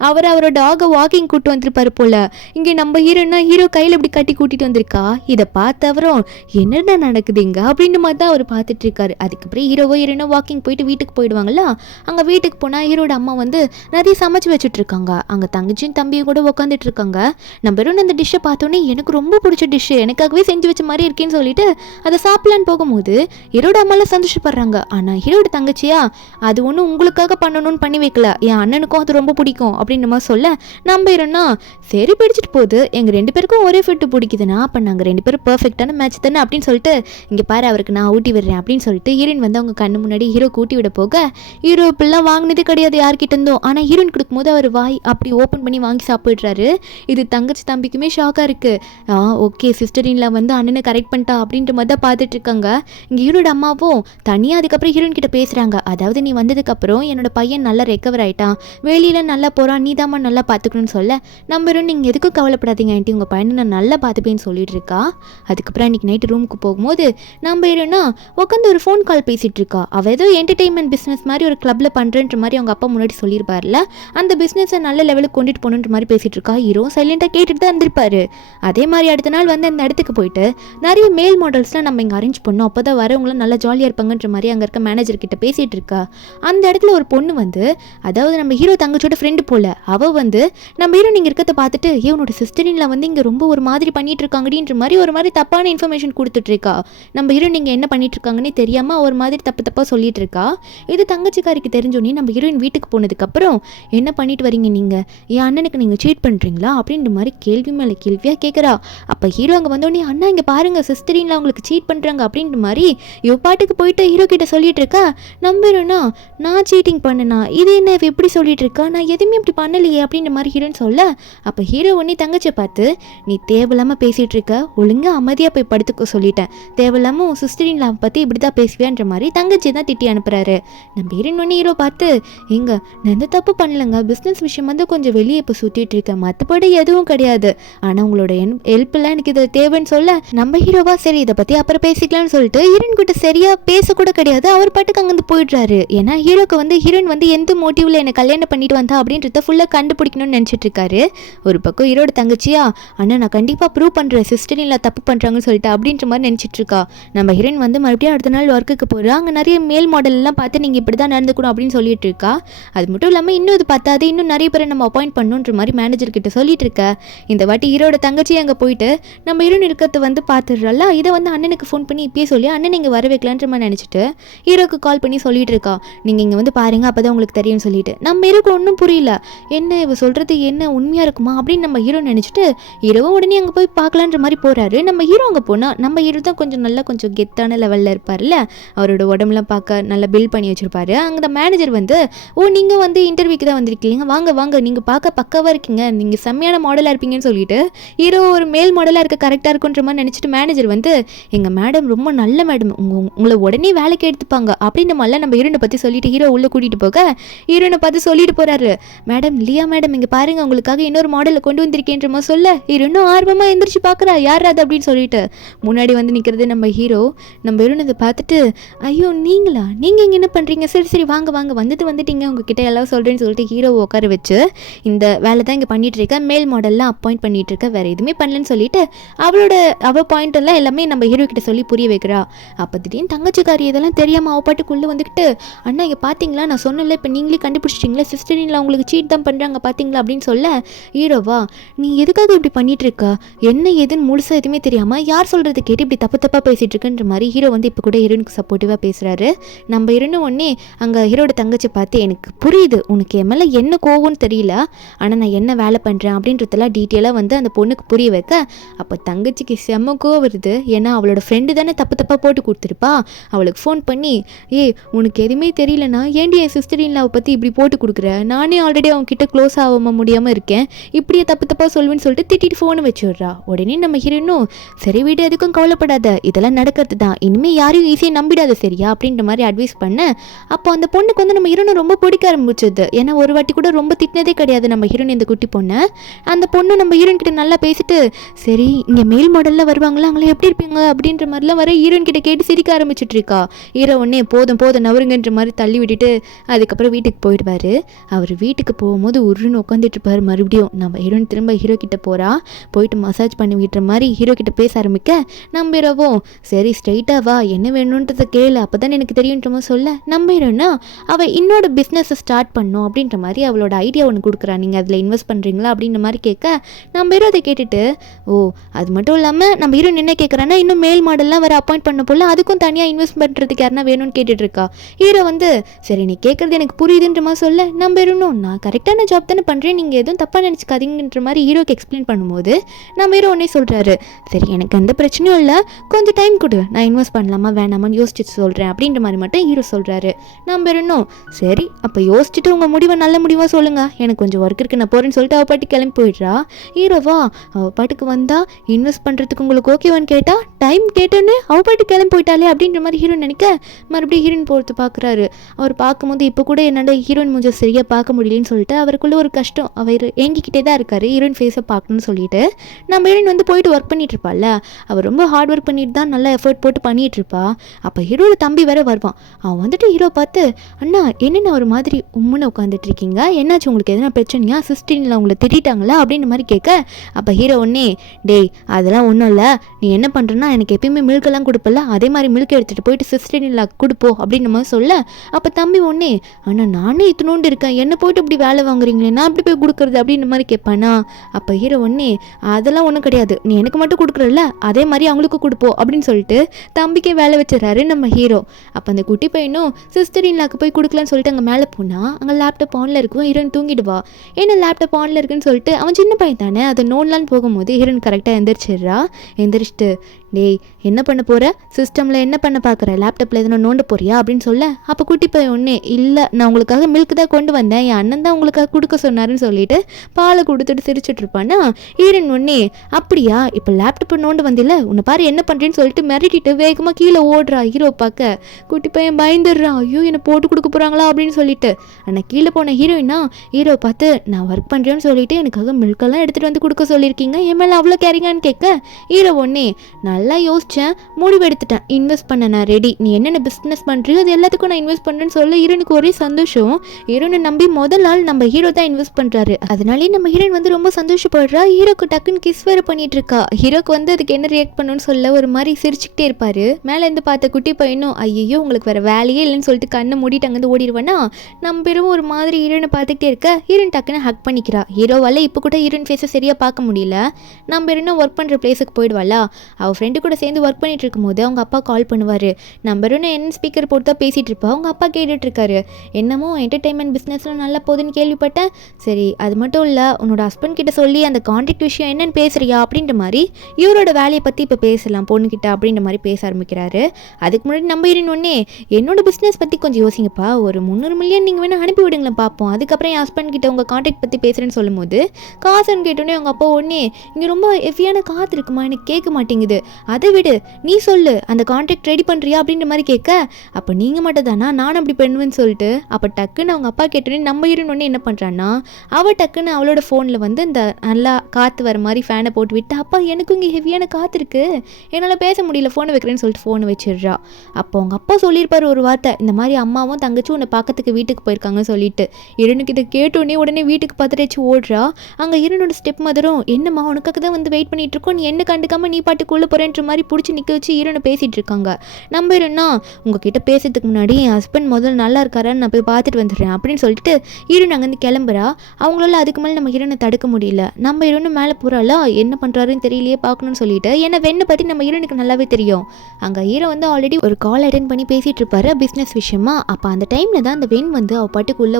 அவரோட டாகை வாக்கிங் கூட்டு வந்துருப்பாரு போல. இங்கே நம்ம ஹீரோ கையில் இப்படி கட்டி கூட்டிட்டு வந்திருக்கா. இதை பார்த்து அவரும் என்னடா நடக்குதுங்க அப்படின்னு மாதிரி தான் அவர் பார்த்துட்டு இருக்காரு. அதுக்கப்புறம் ஹீரோனோ வாக்கிங் போயிட்டு வீட்டுக்கு போயிடுவாங்களா. அங்கே வீட்டுக்கு போனால் ஹீரோட அம்மா வந்து நிறைய சமைச்சு வச்சுட்டு இருக்காங்க. அங்கே தங்கச்சியும் தம்பியும் கூட உட்காந்துட்டு இருக்காங்க. நம்ம ஹீரோன் அந்த டிஷ்ஷை பார்த்தோன்னே எனக்கு ரொம்ப பிடிச்ச டிஷ்ஷு எனக்காகவே செஞ்சு வச்ச மாதிரி இருக்கேன்னு சொல்லிட்டு அதை சாப்பிடலான்னு போகும்போது ஹீரோட அம்மாலாம் சந்தோஷப்படுறாங்க. ஆனால் ஹீரோட தங்கச்சியா அது ஒன்றும் உங்களுக்காக பண்ணணும்னு பண்ணி வைக்கல, என் அண்ணனுக்கும் அது ரொம்ப பிடிக்கும் அப்படின்னு மாதிரி சொல்ல நம்ம ஹீரோனா சரி பிடிச்சிட்டு போகுது, எங்கள் ரெண்டு பேருக்கும் ஒரே ஃபிட்டு பிடிக்குதுன்னா அப்போ நாங்கள் ரெண்டு பேரும் பர்ஃபெக்டான மேட்ச் தானே அப்படின்னு சொல்லிட்டு இங்கே பாரு அவருக்கு நான் ஊட்டி விடுறேன் அப்படின்னு சொல்லிட்டு ஹீரோயின் வந்து அவங்க கண்ணு முன்னாடி ஹீரோ கூட்டி விட போக ஹீரோ இப்பெல்லாம் வாங்கினதே கிடையாது யார்கிட்ட இருந்தோம். ஆனால் ஹீரோயின் கொடுக்கும்போது அவர் வாய் அப்படி ஓப்பன் பண்ணி வாங்கி சாப்பிடுறாரு. இது தங்கச்சி தம்பிக்குமே ஷாக்காக இருக்குது. ஓகே சிஸ்டரின்ல வந்து அண்ணனை கரெக்ட் பண்ணிட்டா அப்படின்ற மாதிரி தான் பார்த்துட்டு இருக்காங்க. இங்கே ஹீரோட அம்மாவும் தனியாக அதுக்கப்புறம் ஹீரோயின் கிட்ட பேசுகிறாங்க. அதாவது நீ வந்ததுக்கப்புறம் என்னோட பையன் நல்லா ரெக்கவர் ஆகிட்டான், வெளியில் நல்லா போகிறான், நீ தாம்மா நல்லா பார்த்துக்கணும்னு சொல்ல நம்ம நீங்கள் எதுக்கும் கவலைப்படாதீங்க ஆண்டி, உங்கள் பையனை நான் நல்லா பார்த்துப்பேன்னு சொல்லிட்டு இருக்கா. அதுக்கப்புறம் அன்றைக்கி நைட்டு ரூமுக்கு போகும்போது நம்ம ஹீரோனா உட்காந்து ஒரு ஃபோன் கால் பேசிகிட்டு இருக்கா. அவள் ஏதோ என்டர்டெயின்மெண்ட் பிஸ்னஸ் மாதிரி ஒரு கிளப்பில் பண்ணுறன்ற மாதிரி அவங்க அப்பா முன்னாடி சொல்லியிருப்பார்ல, அந்த பிஸ்னஸை நல்ல லெவலுக்கு கொண்டுட்டு போகணுன்ற மாதிரி பேசிகிட்டு இருக்கா. ஹீரோ சைலண்டாக கேட்டுட்டு தான் இருந்திருப்பாரு. அதே மாதிரி அடுத்த நாள் வந்து அந்த இடத்துக்கு போயிட்டு நிறைய மேல் மாடல்ஸ்லாம் நம்ம இங்கே அரேஞ்ச் பண்ணோம், அப்போ தான் வரவங்களும் நல்லா ஜாலியாக இருப்பாங்கன்ற மாதிரி அங்கே இருக்க மேனேஜர் கிட்ட பேசிகிட்டு இருக்கா. அந்த இடத்துல ஒரு பொண்ணு வந்து, அதாவது நம்ம ஹீரோ தங்கச்சியோட ஃப்ரெண்டு போல, அவள் வந்து நம்ம ஹீரோ நீங்கள் இருக்கிறத பார்த்துட்டு உன்னோட சிஸ்டரின்ல வந்து இங்கே ரொம்ப ஒரு மாதிரி பண்ணிட்டு இருக்காங்கன்ற மாதிரி ஒரு மாதிரி தப்பான இன்ஃபர்மேஷன் கொடுத்துட்டு இருக்கா. நம்ம ஹீரோ நீங்கள் என்ன பண்ணிட்டு இருக்காங்கன்னு தெரியாமல் ஒரு மாதிரி தப்பாக சொல்லிட்டு இருக்கா. இது தங்கச்சிக்காரிக்கு தெரிஞ்சோன்னே நம்ம ஹீரோயின் வீட்டுக்கு போனதுக்கப்புறம் என்ன பண்ணிட்டு வரீங்க நீங்கள், என் அண்ணனுக்கு நீங்கள் சீட் பண்ணுறீங்களா அப்படின்ற மாதிரி கேள்வி மேலே கேள்வியாக கேட்குறா. அப்போ ஹீரோ அங்கே வந்தோடனே அண்ணா இங்கே பாருங்க சிஸ்டரின்ல அவங்களுக்கு சீட் பண்ணுறாங்க அப்படின்ற மாதிரி இவ பாட்டுக்கு போயிட்டு ஹீரோ கிட்ட சொல்லிட்டு இருக்கா. நம்ம ஹீரோனா நான் சீட்டிங் பண்ணனா, இது என்ன எப்படி சொல்லிட்டு இருக்கா, நான் எதுவுமே இப்படி பண்ணலையே அப்படின்ற மாதிரி ஹீரோன்னு சொல்ல, அப்போ ஹீரோ ஒன்னே தங்கச்சியை பார்த்து நீ தேவையில்லாமல் பேசிகிட்டு இருக்க, ஒழுங்காக அமைதியாக போய் படுத்துக்க சொல்லிட்டேன், தேவையில்லாமல் உன் சிஸ்டரின் லவ் பற்றி இப்படி தான் பேசுவேன்ற மாதிரி தங்கச்சி தான் திட்டி அனுப்புகிறாரு. நம்ம ஹீரோயின் ஒன்று ஹீரோ பார்த்து எங்க நான் எந்த தப்பு பண்ணலைங்க, பிஸ்னஸ் விஷயம் வந்து கொஞ்சம் வெளியே இப்போ சுற்றிட்டு இருக்கேன், மற்றபடி எதுவும் கிடையாது, ஆனால் உங்களோட ஹெல்ப்லாம் எனக்கு இது தேவைன்னு சொல்ல, நம்ம ஹீரோவா சரி இதை பற்றி அப்புறம் பேசிக்கலாம்னு சொல்லிட்டு ஹீரோயின் கிட்ட சரியாக பேசக்கூட கிடையாது, அவர் பாட்டுக்கு அங்கேருந்து போயிடுறாரு. ஏன்னா ஹீரோக்கு வந்து ஹீரோயின் வந்து எந்த மோட்டிவ்ல என்னை கல்யாணம் பண்ணிட்டு வந்தா அப்படின்றத ஃபுல்லாக கண்டுபிடிக்கணும்னு நினச்சிட்டு இருக்காரு. ஒரு பக்கம் ஹீரோட தங்கச்சியா அண்ணா நான் கண்டிப்பாக ப்ரூவ் பண்ணுறேன் சிஸ்டர் இல்லை தப்பு பண்ணுறாங்கன்னு சொல்லிட்டு அப்படின்ற மாதிரி நினச்சிட்டு இருக்கா. நம்ம ஹீரோயின் வந்து மறுபடியும் அடுத்த நாள் ஒர்க்குக்கு போகிறா. அங்கே நிறைய மேல் மாடல்லாம் பார்த்து நீங்கள் இப்படி தான் நடந்துக்கணும் அப்படின்னு சொல்லிட்டு இருக்கா. அது மட்டும் இல்லாமல் இன்னும் இது பார்த்தாது, இன்னும் நிறைய பேரை நம்ம அப்பாயிண்ட் பண்ணணுன்ற மாதிரி மேனேஜர் கிட்ட சொல்லிட்டு இருக்கா. இந்த வாட்டி ஹீரோட தங்கச்சி அங்கே போயிட்டு நம்ம ஹீரோயின் இருக்கிறது வந்து பார்த்துடுறால, இதை வந்து அண்ணனுக்கு ஃபோன் பண்ணி இப்பயே சொல்லி அண்ணன் இங்கே வர வைக்கலான்ற மாதிரி நினச்சிட்டு ஹீரோக்கு கால் பண்ணி சொல்லிட்டு இருக்கா, நீங்கள் இங்கே வந்து பாருங்க அப்போ தான் உங்களுக்கு தெரியும்னு சொல்லிட்டு. நம்ம ஹீரோக்கு ஒன்றும் புரியல, என்ன இவ சொல்கிறது என்ன உண்மையாக இருக்குமா அப்படின்னு நம்ம ஹீரோ நினச்சிட்டு ஹீரோவும் உடனே அங்கே போய் பார்க்கலான்ற மாதிரி போகிறாரு. நம்ம ஹீரோ அங்கே போனால் நம்ம ஹீரோ தான் கொஞ்சம் நல்லா கொஞ்சம் கெத்தான லெவலில் இருப்பார்ல, அவரோட உடம்புலாம் பார்க்க நல்லா பில்ட் பண்ணி வச்சுருப்பாரு. அங்கே மேனேஜர் வந்து ஓ நீங்கள் வந்து இன்டர்வியூக்கு தான் வந்திருக்கீங்க, வாங்க வாங்க நீங்கள் பார்க்க பக்காவாக இருக்கீங்க, நீங்கள் செம்மையான மாடலாக இருப்பீங்கன்னு சொல்லிட்டு ஹீரோ ஒரு மேல் மாடலாக இருக்க கரெக்டாக இருக்குன்ற மாதிரி நினச்சிட்டு மேனேஜர் வந்து எங்கள் மேடம் ரொம்ப நல்ல மேடம், உங்களை உடனே வேலைக்கு எடுத்துப்பாங்க அப்படின்ற மாதிரிலாம் நம்ம ஹீரோனை பற்றி சொல்லிட்டு ஹீரோ உள்ளே கூட்டிகிட்டு போக ஹீரோனை பார்த்து சொல்லிட்டு போகிறாரு, மேடம் லியா மேடம் இங்கே பாருங்க உங்களுக்காக இன்னொரு மாடலை கொண்டு வந்திருக்கேன்ற மாதிரி சொல்ல ஹீரோனும் ஆர்வமாக எந்திரிச்சு பார்க்குறா யார் அது அப்படின்னு சொல்லிட்டு முன்னாடி வந்து நிற்கிறது நம்ம ஹீரோ. நம்ம ஹீரோனை இதை பார்த்துட்டு ஐயோ நீங்களா, நீங்கள் இங்கே என்ன பண்ணுறீங்க, சரி சரி வாங்க வாங்க வந்துட்டீங்க உங்ககிட்ட எல்லாம் சொல்கிறேன்னு சொல்லிட்டு ஹீரோவை உட்கார வச்சு இந்த வேலை தான் இங்கே பண்ணிகிட்டு இருக்க, மேல் மாடல்லாம் அப்பாயிண்ட் பண்ணிகிட்டு இருக்க, வேறு எதுவுமே பண்ணலன்னு சொல்லிட்டு அவள் பாயிண்ட் எல்லாம் எல்லாமே நம்ம ஹீரோ கிட்ட சொல்லி புரிய வைக்கிறா. அப்போ திடீர்னு தங்கச்சிக்காரி இதெல்லாம் தெரியாமல் அவள் பாட்டுக்குள்ளே வந்துக்கிட்டு அண்ணா இங்கே பார்த்தீங்களா நான் சொன்னல இப்போ நீங்களே கண்டுபிடிச்சிட்டிங்களா சிஸ்டரின்ல அவங்களுக்கு சீட் தான் பண்ணுறாங்க பார்த்தீங்களா அப்படின்னு சொல்ல ஹீரோவா நீ எதுக்காக இப்படி பண்ணிட்டு இருக்கா, என்ன ஏதுன்னு முழுசாக எதுவுமே தெரியாமல் யார் சொல்கிறது கேட்டு இப்படி தப்பாக பேசிகிட்டு இருக்குன்ற மாதிரி ஹீரோ வந்து இப்போ கூட ஹீரோனுக்கு சப்போர்ட்டிவாக பேசுகிறாரு. நம்ம ஹீரோனும் ஒன்றே அங்கே ஹீரோட தங்கச்சி பார்த்து எனக்கு புரியுது உனக்கு என் மேலே என்ன கோவம்னு தெரியல, ஆனால் நான் என்ன வேலை பண்ணுறேன் அப்படின்றதெல்லாம் டீட்டெயிலாக வந்து அந்த பொண்ணுக்கு புரிய வைக்க அப்போ தங்கச்சிக்கு செம்ம கோவம் வருது. ஏன்னா அவளோட ஃப்ரெண்டு தானே தப்பாக போட்டு கொடுத்துருப்பா. அவளுக்கு ஃபோன் பண்ணி உனக்கு எதுவுமே தெரியலனா ஏன்டி என் சிஸ்டரின் லவ் பற்றி இப்படி போட்டு கொடுக்குற, நானே ஆல்ரெடி அவங்க கிட்ட க்ளோஸ் ஆக முடியாமல் இருக்கேன், இப்படியே தப்பாக சொல்லுவேன்னு சொல்லிட்டு திட்டிட்டு ஃபோனை வச்சுடுறா. உடனே நம்ம ஹீரோனும் சரி வீடு எதுக்கும் கவலைப்படாத, இதெல்லாம் நடக்கிறது தான், இனிமேல் யாரையும் ஈஸியாக நம்பிடாத சரியா அப்படின்ற மாதிரி அட்வைஸ் பண்ண அப்போ அந்த பொண்ணுக்கு வந்து நம்ம ஹீரோனை ரொம்ப பிடிக்க ஆரம்பிச்சது. ஏன்னா ஒரு வாட்டி கூட ரொம்ப திட்டினதே கிடையாது நம்ம ஹீரோன் இந்த குட்டி பொண்ணை. அந்த பொண்ணு நம்ம ஹீரோன் கிட்ட நல்லா பேசிட்டு சரி இங்கே மேல் மாடலில் வருவாங்களா அவங்கள எப்படி இருப்பீங்க அப்படின்ற மாதிரிலாம் வர ஹீரோன் கிட்ட கேட்டு சிரிக்க ஆரம்பிச்சிட்டு இருக்கா. ஹீரோ ஒன்னே போதும் நவருங்கன்ற மாதிரி தள்ளி விட்டுட்டு அதுக்கப்புறம் வீட்டுக்கு போயிடுவார். அவர் வீட்டுக்கு போகும்போது உருன்னு உட்காந்துட்டு இருப்பார். மறுபடியும் நம்ம ஹீரோயின் திரும்ப ஹீரோ கிட்ட போகிறா, போயிட்டு மசாஜ் பண்ணி விட்டுற மாதிரி ஹீரோ கிட்ட பேச ஆரம்பிக்க நம்ம ஹீரோவும் சரி ஸ்ட்ரைட்டாக வா என்ன வேணுன்றதை கேளு அப்போ தான் எனக்கு தெரியுன்ற மாதிரி சொல்ல நம்ம ஹீரோனா அவள் இன்னோட பிஸ்னஸை ஸ்டார்ட் பண்ணும் அப்படின்ற மாதிரி அவளோட ஐடியா ஒன்று கொடுக்குறா, நீங்கள் அதில் இன்வெஸ்ட் பண்ணுறீங்களா அப்படின்ற மாதிரி கேட்க நம்ம ஹீரோ அதை கேட்டுட்டு ஓ அது மட்டும் இல்லாமல் நம்ம ஹீரோயின் என்ன கேட்குறான்னா இன்னும் மேல் மாடல்லாம் வர அப்பாயிண்ட் பண்ண போல அதுக்கும் தனியாக இன்வெஸ்ட் பண்ணுறதுக்கு யாருன்னா வேணும்னு கேட்டுட்டு இருக்கா. ஹீரோ வந்து சரி நீ கேட்குறது எனக்கு புரியுதுன்ற மாதிரி சொல்ல நம்ம ஹீரோனும் நான் கரெக்டான ஜாப் தானே பண்ணுறேன், நீங்கள் எதுவும் தப்பாக நினச்சிக்காதீங்கன்ற மாதிரி ஹீரோக்கு எக்ஸ்பிளைன் பண்ணும்போது நம்ம ஹீரோ ஒன்னே சொல்கிறாரு சரி எனக்கு எந்த பிரச்சனையும் இல்லை, கொஞ்சம் டைம் கொடு நான் இன்வெஸ்ட் பண்ணலாமா வேணாமான்னு யோசிச்சுட்டு சொல்கிறேன் அப்படின்ற மாதிரி மட்டும் ஹீரோ சொல்கிறாரு. நம்ம ஹீரோனும் சரி அப்போ யோசிச்சுட்டு உங்கள் முடிவை நல்ல முடிவாக சொல்லுங்கள், எனக்கு கொஞ்சம் ஒர்க் இருக்குது நான் போகிறேன்னு சொல்லிட்டு அவள் பாட்டுக்கு கிளம்பி போயிடுறா. ஹீரோவா அவள் பாட்டுக்கு வந்தால் இன்வெஸ்ட் பண்ணுறதுக்கு உங்களுக்கு ஓகேவான்னு கேட்டால் டைம் கேட்டோன்னே அவள் பாட்டுக்கு கிளம்பி போயிட்டாலே அப்படின்ற மாதிரி ஹீரோ நினைக்க மறுபடியும் ஹீரோயின் போகிறது பார்க்குறாரு. அவர் பார்க்கும்போது இப்போ கூட என்னோட ஹீரோயின் மூஞ்ச சரியாக பார்க்க முடியலன்னு சொல்லிட்டு அவருக்குள்ளே ஒரு கஷ்டம் அவர் ஏங்கிக்கிட்டே தான் இருக்காரு ஹீரோயின் ஃபேஸை பார்க்கணும்னு சொல்லிட்டு. நம்ம ஹீரோயின் வந்து போயிட்டு ஒர்க் பண்ணிட்டு இருப்பாள்ல, அவர் ரொம்ப ஹார்ட் ஒர்க் பண்ணிட்டு தான் நல்லா எஃபர்ட் போட்டு பண்ணிட்டு இருப்பா. அப்போ ஹீரோட தம்பி வேற வருவான். அவன் வந்துட்டு ஹீரோ பார்த்து, அண்ணா என்னென்ன ஒரு மாதிரி உம்முன்னு உட்காந்துட்டு இருக்கீங்க, என்னாச்சு உங்களுக்கு எதனா பிரச்சனையா, சிஸ்டரின்ல உங்களை திட்டாங்களா அப்படின்ற மாதிரி கேட்க, அப்போ ஹீரோ ஒன்னே, டேய் அதெல்லாம் ஒன்றும் இல்லை, நீ என்ன பண்ணுறன்னா எனக்கு எப்பயுமே மில்கெல்லாம் கொடுப்பல, அதே மாதிரி மில்க் எடுத்துகிட்டு போயிட்டு சிஸ்டரின்ல கொடுப்போம் அப்படின்ற மாதிரி சொல்ல, அப்போ தம்பி ஒன்னே, அண்ணா நானே இத்தினோண்டு இருக்கேன், என்ன போயிட்டு இப்படி வேலை வாங்குறீங்களே, நான் அப்படி போய் கொடுக்குறது அப்படின்ற மாதிரி கேட்பானா. அப்போ ஹீரோ ஒன்னே, அதெல்லாம் ஒன்றும் கிடையாது, நீ எனக்கு மட்டும் கொடுக்குறல்ல அதே மாதிரி அவங்களுக்கு கொடுப்போம் அப்படின்னு சொல்லிட்டு தம்பிக்கே வேலை வச்சிடறாரு நம்ம ஹீரோ. அப்போ அந்த குட்டி பையனும் சிஸ்டர் இன்லாக்கு போய் கொடுக்கலான்னு சொல்லிட்டு அங்கே மேலே போனால் அங்கே லேப்டாப் ஆனில் இருக்கும். ஹீரோயின் தூங்கிடுவா. ஏன்னா லேப்டாப் ஆனில் இருக்குன்னு சொல்லிட்டு அவன் சின்ன பையன் தானே, அதை நோண்டலான்னு போகும்போது ஹீரோயின் கரெக்டாக எந்திரிச்சிடுறா. எந்திரிச்சிட்டு, டேய் என்ன பண்ண போகிற, சிஸ்டமில் என்ன பண்ண பார்க்குற, லேப்டாப்பில் எதனா நோண்ட போறியா அப்படின்னு சொல்ல, அப்போ குட்டி பையன் ஒன்றே, இல்லை நான் உங்களுக்காக மில்க் தான் கொண்டு வந்தேன், என் அண்ணன் தான் உங்களுக்காக கொடுக்க சொன்னாருன்னு சொல்லிட்டு பாலை கொடுத்துட்டு சிரிச்சுட்டு இருப்பானா. ஹீரோயின் ஒன்னே, அப்படியா இப்போ லேப்டாப்பை நோண்டு வந்தில்ல, உன்னை பாரு என்ன பண்ணுறேன்னு சொல்லிட்டு மிரட்டிட்டு வேகமாக கீழே ஓடுறா. ஹீரோ பார்க்க குட்டி பையன் பயந்துடுறான், ஐயோ என்னை போட்டு கொடுக்க போகிறாங்களா அப்படின்னு சொல்லிட்டு. ஆனால் கீழே போன ஹீரோயினா ஹீரோ பார்த்து, நான் ஒர்க் பண்ணுறேன்னு சொல்லிட்டு எனக்காக மில்கெல்லாம் எடுத்துகிட்டு வந்து கொடுக்க சொல்லியிருக்கீங்க, என் மேலே அவ்வளோ கேரிங்கான்னு கேட்க, ஹீரோ ஒன்னே, நல்லா யோசித்தேன், முடிவு எடுத்துட்டேன், இன்வெஸ்ட் பண்ண நான் ரெடி, நீ என்னென்ன பிஸ்னஸ் பண்ணுறியோ அது எல்லாத்துக்கும் நான் இன்வெஸ்ட் பண்ணுறேன்னு சொல்ல ஹீரோனுக்கு ஒரே சந்தோஷம். ஹீரோனை நம்பி முதல் நாள் நம்ம ஹீரோ தான் இன்வெஸ்ட் பண்ணுறாரு. அதனாலே நம்ம ஹீரோயின் வந்து ரொம்ப சந்தோஷப்படுறா. ஹீரோக்கு டக்குன்னு கிஸ் வேறு பண்ணிட்டு இருக்கா. ஹீரோக்கு வந்து அதுக்கு என்ன ரியாக்ட் பண்ணணும்னு சொல்ல ஒரு மாதிரி சிரிச்சுக்கிட்டே இருப்பாரு. மேலேருந்து பார்த்த குட்டி பையனும், ஐயோ உங்களுக்கு வேறு வேலையே இல்லைன்னு சொல்லிட்டு கண்ணை மூடிட்டு அங்கேருந்து ஓடிடுவேன்னா, நம்ம பெரும் ஒரு மாதிரி ஹீரோனை பார்த்துக்கிட்டே இருக்க ஹீரோயின் டக்குன்னு ஹக் பண்ணிக்கிறா. ஹீரோவால் இப்போ கூட ஹீரோயின் ஃபேஸை சரியாக பார்க்க முடியல. நம்ம ஹீரோனும் ஒர்க் பண்ணுற பிளேஸுக்கு போயிடுவாளா. அவள் ஃப்ரெண்டு கூட சேர்ந்து ஒர்க் பண்ணிட்டு இருக்கும்போது அவங்க அப்பா கால் பண்ணுவார். நம்ம ஹீரோனை என்ன ஸ்பீக்கர் போட்டு தான் பேசிகிட்டு இருப்பா. அவங்க அப்பா கேட்டுட்டு இருக்காரு, என்னமோ என்டர்டைன்மெண்ட் பிஸ்னஸ்லாம் நல்லா போகுதுன்னு கேள்விப்பட்டேன், சரி அது மட்டும் இல்லை உன்னோட ஹஸ்பண்ட் கிட்ட சொல்லி அந்த கான்ட்ராக்ட் விஷயம் என்னன்னு பேசுறியா அப்படின்ற மாதிரி இவரோட வேலையை பற்றி இப்போ பேசலாம் பொண்ணுக்கிட்ட அப்படின்ற மாதிரி பேச ஆரம்பிக்கிறாரு. அதுக்கு முன்னாடி நம்ம ஹீரோயின் ஒன்னே, என்னோட பிஸ்னஸ் பற்றி கொஞ்சம் யோசிங்கப்பா, ஒரு 300 மில்லியன் நீங்கள் வேணால் அனுப்பி விடுங்களேன் பார்ப்போம், அதுக்கப்புறம் என் ஹஸ்பண்ட் கிட்ட உங்கள் கான்ட்ராக்ட் பற்றி பேசுகிறேன்னு சொல்லும்போது காசுன்னு கேட்டோன்னே அவங்க அப்பா ஒன்னே, இங்கே ரொம்ப ஹெவியான காற்று இருக்குமா, எனக்கு கேட்க மாட்டேங்குது, அதை விடு நீ சொல்லு அந்த கான்ட்ராக்ட் ரெடி பண்ணுறியா அப்படின்ற மாதிரி கேட்க, அப்போ நீங்கள் மட்டும் தானா நானும் அப்படி பண்ணுவேன்னு சொல்லிட்டு அப்போ டக்குன்னு அவங்க அப்பா கேட்டோன்னே நம்ம ஹீரோயின் ஒன்று என்ன பண்ணுறான்னா, அவள் டக்குன்னு அவளோட ஃபோனில் வந்து இந்த நல்லா காற்று வர மாதிரி ஃபேனை போட்டு விட்டு, அப்பா எனக்கும் இங்கே ஹெவியான காற்று இருக்குது என்னால் பேச முடியல ஃபோனை வைக்கிறேன்னு சொல்லிட்டு ஃபோனை வச்சிடுறா. அப்போ அவங்க அப்பா சொல்லியிருப்பார் ஒரு வார்த்தை, இந்த மாதிரி அம்மாவும் தங்கச்சும் உன்னை பார்க்கறதுக்கு வீட்டுக்கு போயிருக்காங்கன்னு சொல்லிட்டு. ஹீரோனுக்கு இதை கேட்டோடனே உடனே வீட்டுக்கு பத்திரச்சு ஓடுறா. அங்கே ஹீரோனோட ஸ்டெப் மதரும், என்னம்மா உனக்காக தான் வந்து வெயிட் பண்ணிட்டு இருக்கோம், நீ என்ன கண்டுக்காமல் நீ பாட்டுக்குள்ளே போகிறேன்ற மாதிரி பிடிச்சி நிற்க வச்சு ஹீரோனை பேசிகிட்டு இருக்காங்க. நம்ம ஹீரோனா, உங்ககிட்ட பேசுறதுக்கு முன்னாடி என் ஹஸ்பண்ட் முதல்ல நல்லா இருக்காரான்னு நான் போய் பார்த்துட்டு வந்துடுறேன் அப்படின்னு சொல்லிட்டு ஹீரோன் அங்கேருந்து கிளம்புறா. அவங்களால அதுக்கு மேலே நம்ம ஹீரோனை தடுக்க முடியல. நம்ம ஹீரோனு மேலே போகிறாளா, என்ன பண்ணுறாருன்னு தெரியலையே பார்க்கணும்னு சொல்லிட்டு, ஏன்னா வெண்ணை பற்றி நம்ம ஹீரோனுக்கு நல்லாவே தெரியும். அங்கே ஹீரோ வந்து ஆல்ரெடி ஒரு கால் அட்டென்ட் பண்ணி பேசிகிட்டு இருப்பாரு பிஸ்னஸ் விஷயமா. அப்போ அந்த டைமில் தான் அந்த வெண் வந்து அவள் பாட்டுக்குள்ளே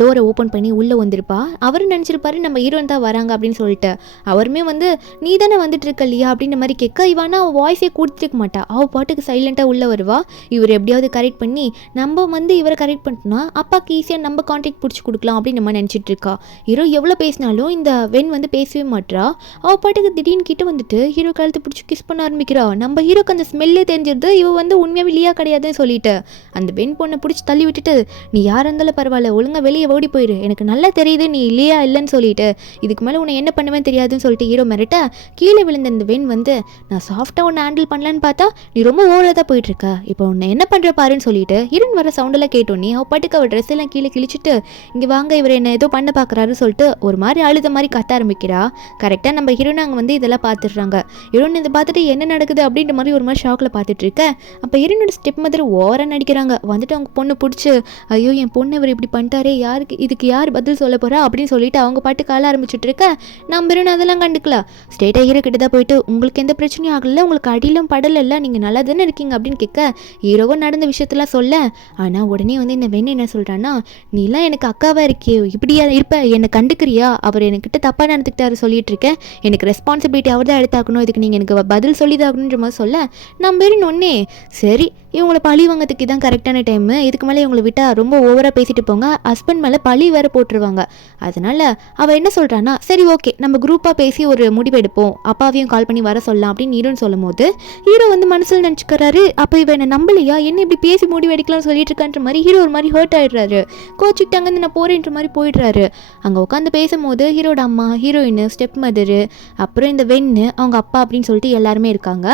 டோரை ஓப்பன் பண்ணி உள்ளே வந்திருப்பா. அவர் நினச்சிருப்பாரு நம்ம ஹீரோன் தான் வராங்க அப்படின்னு சொல்லிட்டு. அவருமே வந்து நீ தானே வந்துட்டு இருக்க இல்லையா அப்படின்ற மாதிரி கேட்க, இவானா அவள் வாய்ஸே கொடுத்துருக்க மாட்டா, அவள் பாட்டுக்கு சைலண்ட்டாக உள்ளே வருவா. இவர் எப்படியாவது கரெக்ட் பண்ணி நம்ம வந்து இவரை கரெக்ட் பண்ணிட்டோம்னா அப்பாவுக்கு ஈஸியாக நம்ம கான்ட்ராக்ட் பிடிச்சி கொடுக்கலாம் அப்படின்னு நம்ம நினச்சிட்டு இருக்கா. ஹீரோ எவ்வளோ பேசினாலும் இந்த வெண் வந்து பேசவே மாட்டா. அவள் பாட்டுக்கு திடீர்னு கிட்ட வந்துட்டு ஹீரோ கழுத்து பிடிச்சி கிஸ் பண்ண ஆரம்பிக்கிறா. நம்ம ஹீரோக்கு அந்த ஸ்மெல்லே தெரிஞ்சிருது இவ வந்து உண்மையாக இல்லையா கிடையாதுன்னு சொல்லிட்டு அந்த வெண் பொண்ணை பிடிச்சி தள்ளி விட்டுட்டு, நீ யார் இருந்தாலும் பரவாயில்ல ஒழுங்காக வெளியே ஓடி போயிடு, எனக்கு நல்லா தெரியுது நீ இல்லையா இல்லைன்னு சொல்லிட்டு, இதுக்கு மேலே உன்னை என்ன பண்ணுவேன்னு தெரியாதுன்னு சொல்லிட்டு ஹீரோ மிரட்ட, கீழே விழுந்த இந்த வெண் வந்து, நான் சாஃப்டாக உன்னை ஹேண்டில் பண்ணலான்னு பார்த்தா நீ ரொம்ப ஓவராக தான் போயிட்டுருக்க, இப்போ உன்னை என்ன பண்ணுற பாருன்னு சொல்லிட்டு ஹீரோன் வர சவுண்டெல்லாம் கேட்டோன்னே அவள் பாட்டுக்கு அவள் ட்ரெஸ் எல்லாம் கீழே கிழிச்சிட்டு, இங்கே வாங்க இவர் என்ன ஏதோ பண்ண பார்க்குறாருன்னு சொல்லிட்டு ஒரு மாதிரி அழுத மாதிரி கத்த ஆரம்பிக்கிறா. கரெக்டாக நம்ம ஹீரோன் அங்கே வந்து இதெல்லாம் பார்த்துடுறாங்க. ஹீரோன் இதை பார்த்துட்டு என்ன நடக்குது அப்படின்ற மாதிரி ஒரு மாதிரி ஷாக்கில் பார்த்துட்டு இருக்க. அப்போ ஹீரோனோட ஸ்டெப் மாதிரி ஓவராக நடிக்கிறாங்க. வந்துட்டு அவங்க பொண்ணு பிடிச்சி, ஐயோ என் பொண்ணு இவர் இப்படி பண்ணிட்டாரே, யாருக்கு இதுக்கு யார் பதில் சொல்ல போகிறா அப்படின்னு சொல்லிட்டு அவங்க பாட்டு கால ஆரம்பிச்சுட்டு இருக்க. நம்ம ஹீரோன் அதெல்லாம் கண்டுக்கலாம். ஸ்ட்ரெயிட்டாக ஹீரோ கிட்ட தான் போயிட்டு, உங்களுக்கு எந்த பிரச்சனையும் ஆகலை, உங்களுக்கு அடியிலும் படலை, நீங்கள் நல்லா தானே இருக்கீங்க அப்படின்னு கேட்க, ஹீரோவும் நடந்த விஷயத்தெல்லாம் சொல்ல. ஆனால் உடனே வந்து இந்த வெண்ணு என்ன சொல்கிறான்னா, நீலாம் எனக்கு அக்காவாக இருக்கியோ, இப்படியா இருப்ப, என்னை கண்டுக்கிறியா, அவர் என்கிட்ட தப்பாக நடந்துக்கிட்டாரு சொல்லிட்டு இருக்கேன், எனக்கு ரெஸ்பான்சிபிலிட்டி அவர் தான் எடுத்தாக்கணும், இதுக்கு நீங்கள் எனக்கு பதில் சொல்லி தாக்கணுன்ற மாதிரி சொல்ல. நம்ம ஹீரோயின் ஒன்னே, சரி இவங்கள பழி வாங்கிறதுக்கு தான் கரெக்டான டைமு, இதுக்கு மேலே இவங்களை விட்டால் ரொம்ப ஓவராக பேசிட்டு போங்க, ஹஸ்பண்ட் மேலே பழி வேறு போட்டுருவாங்க. அதனால அவள் என்ன சொல்கிறான்னா, சரி ஓகே நம்ம குரூப்பாக பேசி ஒரு முடிவு எடுப்போம், அப்பாவையும் கால் பண்ணி வர சொல்லலாம் அப்படின்னு ஹீரோன்னு சொல்லும் போது ஹீரோ வந்து மனசில் நினச்சிக்கிறாரு, அப்போ இவன் என்ன நம்பலையா, என்ன இப்படி பேசி முடிவு எடுக்கலாம்னு சொல்லிட்டு இருக்கான்ற மாதிரி ஹீரோ ஒரு மாதிரி ஹர்ட் ஆகிடுறாரு. கோச்சிக்கிட்டு அங்கேருந்து நான் போகிறேன்ற மாதிரி போயிடுறாரு. அங்கே உட்காந்து பேசும்போது ஹீரோட அம்மா, ஹீரோயின், ஸ்டெப் மதரு, அப்புறம் இந்த வெண்ணு அவங்க அப்பா அப்படின்னு சொல்லிட்டு எல்லாருமே இருக்காங்க.